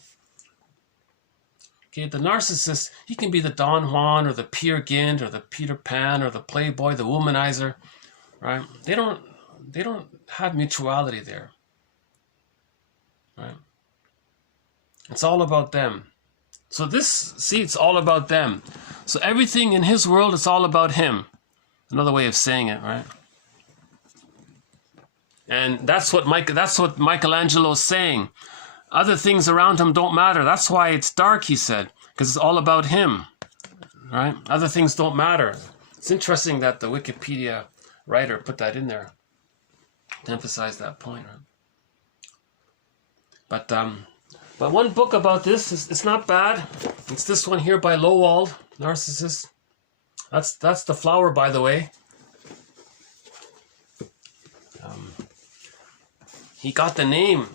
Okay, the narcissist, he can be the Don Juan or the Peer Gynt or the Peter Pan or the Playboy, the womanizer, right? They don't have mutuality there, right? It's all about them. So it's all about them. So everything in his world is all about him. Another way of saying it, right? And that's what Michelangelo's saying. Other things around him don't matter. That's why it's dark, he said, because it's all about him, right? Other things don't matter. It's interesting that the Wikipedia writer put that in there to emphasize that point, right? But one book about this it's not bad. It's this one here by Lowald, Narcissist. That's the flower, by the way. He got the name,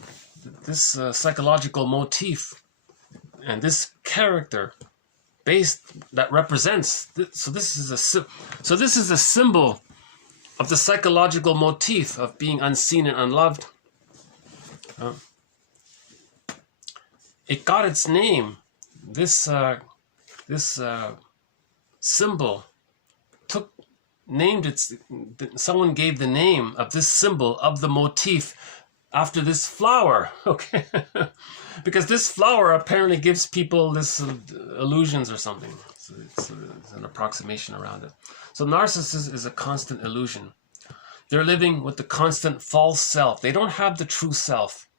this psychological motif, and this character that represents. So this is a symbol of the psychological motif of being unseen and unloved. It got its name. This symbol someone gave the name of this symbol of the motif after this flower, okay? Because this flower apparently gives people this illusions or something. It's an approximation around it. So narcissist is a constant illusion. They're living with the constant false self. They don't have the true self.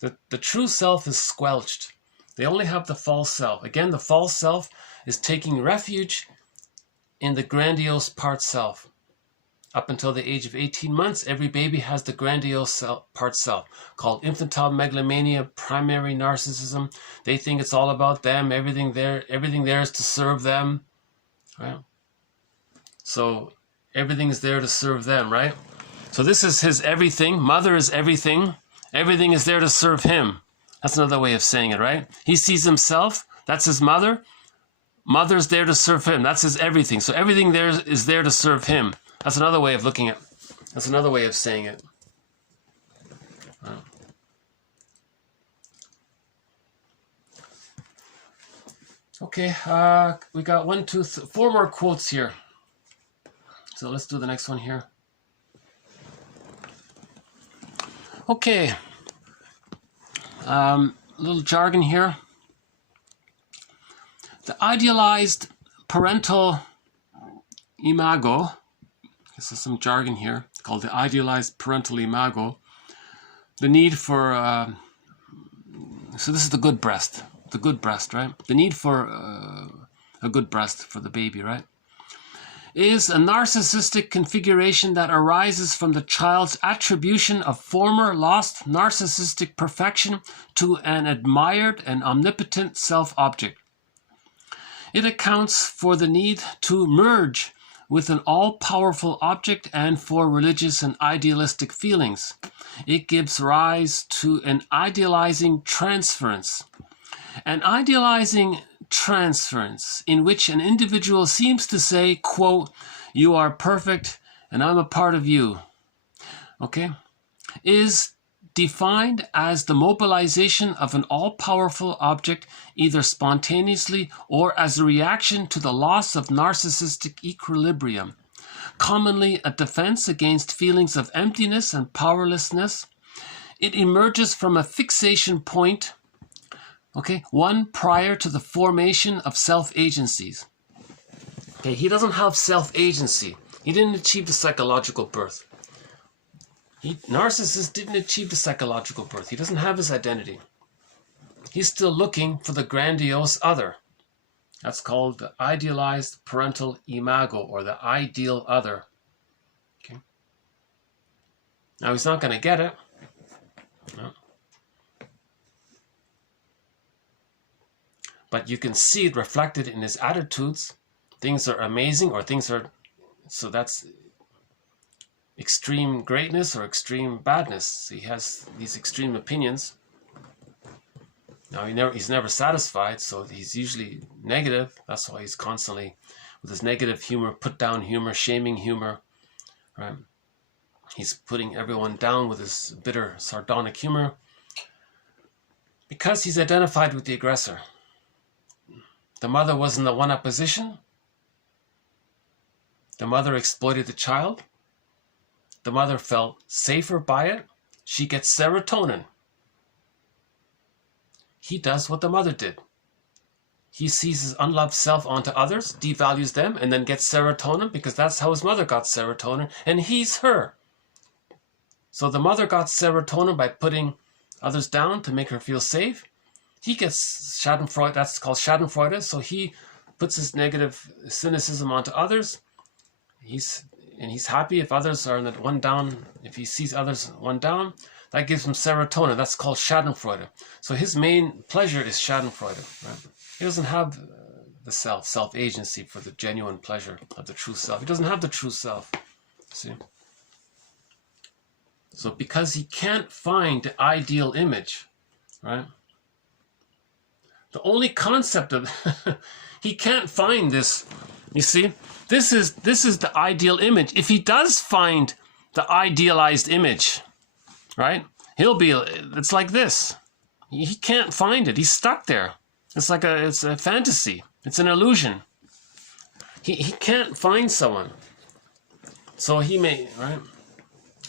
The true self is squelched. They only have the false self. Again, the false self is taking refuge in the grandiose part self. Up until the age of 18 months, every baby has the grandiose part self, called infantile megalomania, primary narcissism. They think it's all about them. Everything there is to serve them, right? So everything is there to serve them, right? So this is his everything. Mother is everything. Everything is there to serve him. That's another way of saying it, right? He sees himself. That's his mother. Mother's there to serve him. That's his everything. So everything there is there to serve him. That's another way of looking at. That's another way of saying it. Okay, we got 1, 2, 4 more quotes here. So let's do the next one here. Okay, little jargon here. The idealized parental imago. This is some jargon here called the idealized parental imago. The need for, so this is the good breast, right? The need for a good breast for the baby, right? Is a narcissistic configuration that arises from the child's attribution of former lost narcissistic perfection to an admired and omnipotent self-object. It accounts for the need to merge with an all-powerful object and for religious and idealistic feelings. It gives rise to an idealizing transference. An idealizing transference in which an individual seems to say, quote, "You are perfect and I'm a part of you," okay, is defined as the mobilization of an all-powerful object either spontaneously or as a reaction to the loss of narcissistic equilibrium, commonly a defense against feelings of emptiness and powerlessness. It emerges from a fixation point, okay, one prior to the formation of self-agencies. Okay, he doesn't have self-agency. He didn't achieve the psychological birth. Narcissist didn't achieve the psychological birth. He doesn't have his identity. He's still looking for the grandiose other. That's called the idealized parental imago, or the ideal other. Okay. Now he's not going to get it. No. But you can see it reflected in his attitudes. Things are amazing, or things are, so that's extreme greatness or extreme badness. He has these extreme opinions. Now he's never satisfied, so he's usually negative. That's why he's constantly with his negative humor, put down humor, shaming humor, right? He's putting everyone down with his bitter, sardonic humor because he's identified with the aggressor. The mother was in the one-up position. The mother exploited the child. The mother felt safer by it. She gets serotonin. He does what the mother did. He sees his unloved self onto others, devalues them, and then gets serotonin because that's how his mother got serotonin, and he's her. So the mother got serotonin by putting others down to make her feel safe. He gets schadenfreude, that's called schadenfreude, so he puts his negative cynicism onto others. He's happy if others are in the one down, if he sees others one down, that gives him serotonin. That's called schadenfreude. So his main pleasure is schadenfreude. Right? He doesn't have the self-agency for the genuine pleasure of the true self. He doesn't have the true self. See? So because he can't find the ideal image, right? The only concept of he can't find this. You see, this is the ideal image. If he does find the idealized image, right? It's like this. He can't find it. He's stuck there. It's a fantasy. It's an illusion. He can't find someone. So he may, right?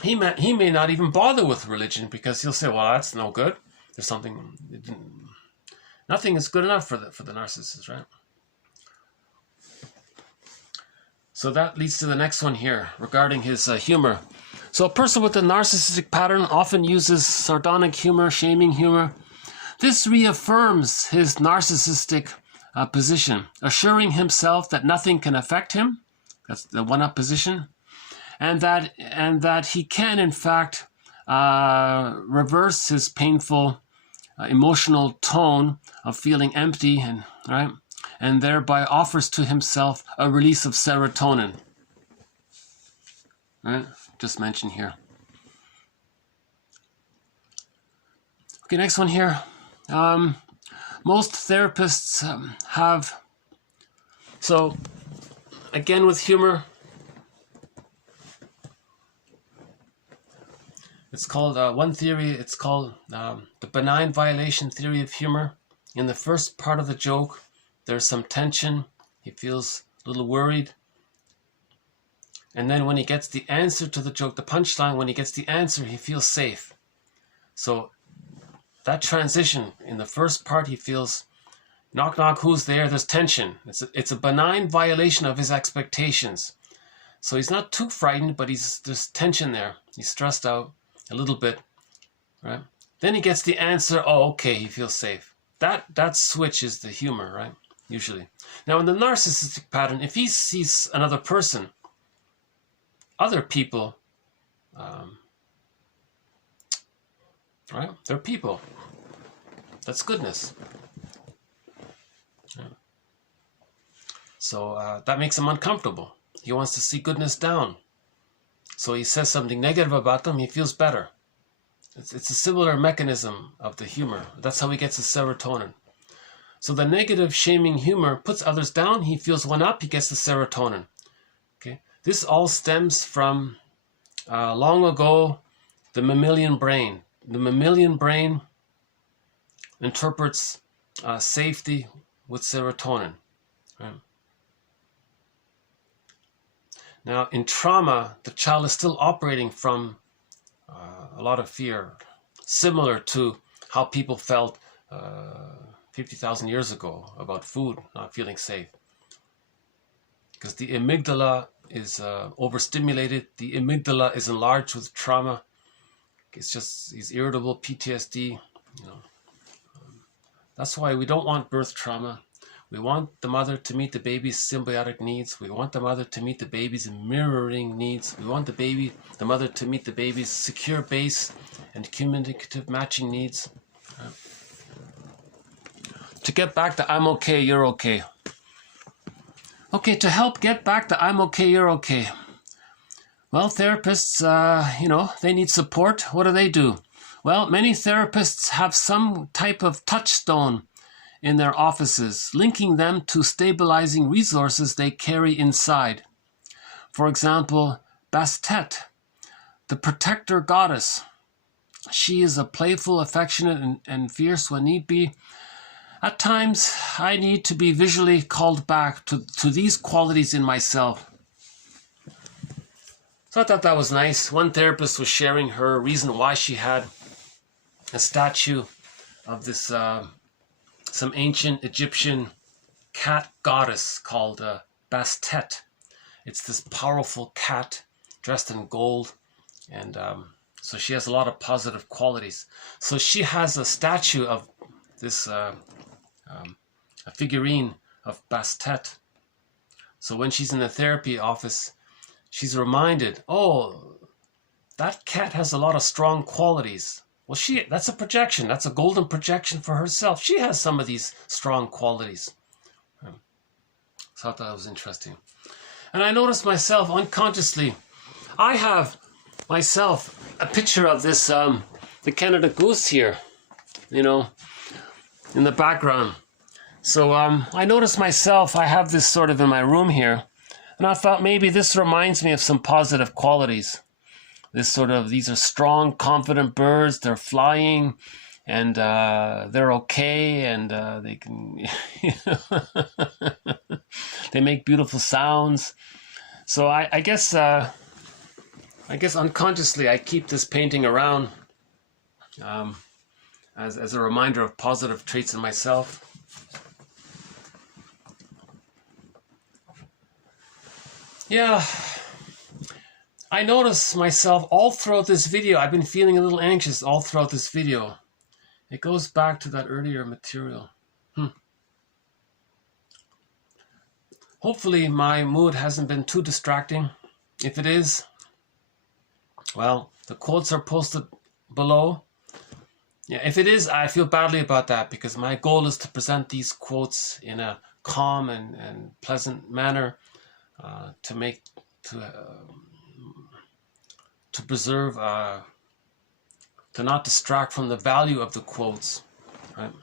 He may not even bother with religion because he'll say, well, that's no good. There's something, nothing is good enough for the narcissist, right? So that leads to the next one here regarding his humor. So a person with a narcissistic pattern often uses sardonic humor, shaming humor. This reaffirms his narcissistic position, assuring himself that nothing can affect him. That's the one-up position. And that he can, in fact, reverse his painful emotional tone of feeling empty, and thereby offers to himself a release of serotonin. Right? Just mentioned here. Okay, next one here. Most therapists have So, again with humor, it's called, one theory, it's called the benign violation theory of humor. In the first part of the joke, there's some tension. He feels a little worried. And then when he gets the answer to the joke, the punchline, when he gets the answer, he feels safe. So that transition, in the first part, he feels, knock, knock, who's there? There's tension. It's a benign violation of his expectations. So he's not too frightened, but there's tension there. He's stressed out a little bit, right? Then he gets the answer. Oh, okay, he feels safe. That switch is the humor, right? Usually. Now, in the narcissistic pattern, if he sees another person, other people, right? They're people. That's goodness. Yeah. So that makes him uncomfortable. He wants to see goodness down. So he says something negative about them, he feels better. It's a similar mechanism of the humor. That's how he gets his serotonin. So the negative shaming humor puts others down, he feels one up, he gets the serotonin. Okay, this all stems from long ago, the mammalian brain. The mammalian brain interprets safety with serotonin. Right? Now, in trauma, the child is still operating from a lot of fear, similar to how people felt 50,000 years ago about food, not feeling safe. Because the amygdala is overstimulated, the amygdala is enlarged with trauma. It's just, he's irritable, PTSD, you know. That's why we don't want birth trauma. We want the mother to meet the baby's symbiotic needs. We want the mother to meet the baby's mirroring needs. We want the mother to meet the baby's secure base and communicative matching needs. To get back to I'm okay, you're okay. Okay, to help get back to I'm okay, you're okay. Well, therapists, they need support. What do? Well, many therapists have some type of touchstone in their offices, linking them to stabilizing resources they carry inside. For example, Bastet, the protector goddess. She is a playful, affectionate, and fierce when need be. At times, I need to be visually called back to these qualities in myself. So I thought that was nice. One therapist was sharing her reason why she had a statue of this some ancient Egyptian cat goddess called Bastet. It's this powerful cat dressed in gold, and so she has a lot of positive qualities. So she has a statue of this a figurine of Bastet. So when she's in the therapy office, she's reminded, oh, that cat has a lot of strong qualities. Well, that's a projection. That's a golden projection for herself. She has some of these strong qualities. So I thought that was interesting. And I noticed myself unconsciously, I have myself a picture of this, the Canada Goose here, in the background. So I noticed myself, I have this sort of in my room here, and I thought maybe this reminds me of some positive qualities. These are strong, confident birds. They're flying, and they're okay, and they can, they make beautiful sounds. So I guess unconsciously I keep this painting around as a reminder of positive traits in myself. Yeah. I notice myself all throughout this video, I've been feeling a little anxious all throughout this video. It goes back to that earlier material. Hopefully my mood hasn't been too distracting. If it is, well, the quotes are posted below. Yeah, if it is, I feel badly about that because my goal is to present these quotes in a calm and pleasant manner to preserve, to not distract from the value of the quotes. Right?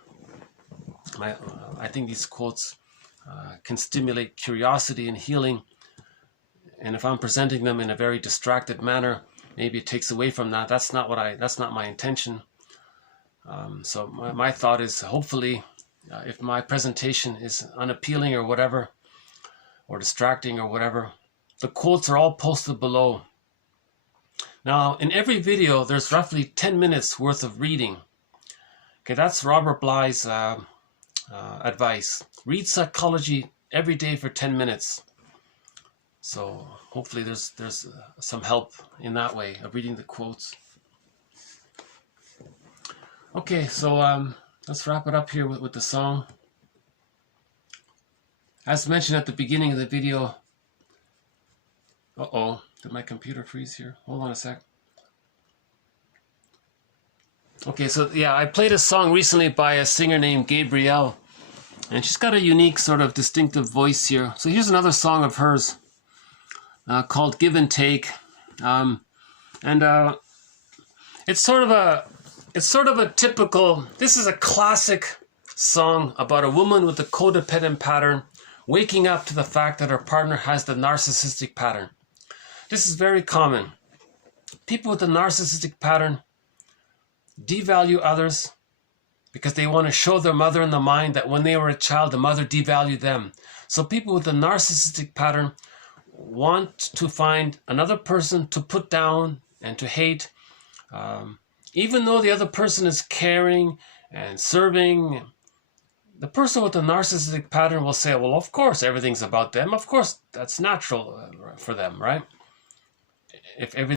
I think these quotes can stimulate curiosity and healing. And if I'm presenting them in a very distracted manner, maybe it takes away from that. That's not my intention. So my thought is, hopefully, if my presentation is unappealing or whatever, or distracting or whatever, the quotes are all posted below. Now, in every video, there's roughly 10 minutes worth of reading. Okay, that's Robert Bly's advice. Read psychology every day for 10 minutes. So hopefully there's some help in that way of reading the quotes. Okay, so let's wrap it up here with the song. As mentioned at the beginning of the video, uh-oh, did my computer freeze here? Hold on a sec. Okay, so yeah, I played a song recently by a singer named Gabrielle, and she's got a unique sort of distinctive voice here. So here's another song of hers called Give and Take. It's sort of a typical, this is a classic song about a woman with a codependent pattern waking up to the fact that her partner has the narcissistic pattern. This is very common. People with the narcissistic pattern devalue others because they want to show their mother in the mind that when they were a child, the mother devalued them. So people with the narcissistic pattern want to find another person to put down and to hate, even though the other person is caring and serving. The person with the narcissistic pattern will say, well, of course, everything's about them. Of course, that's natural for them, right? If everything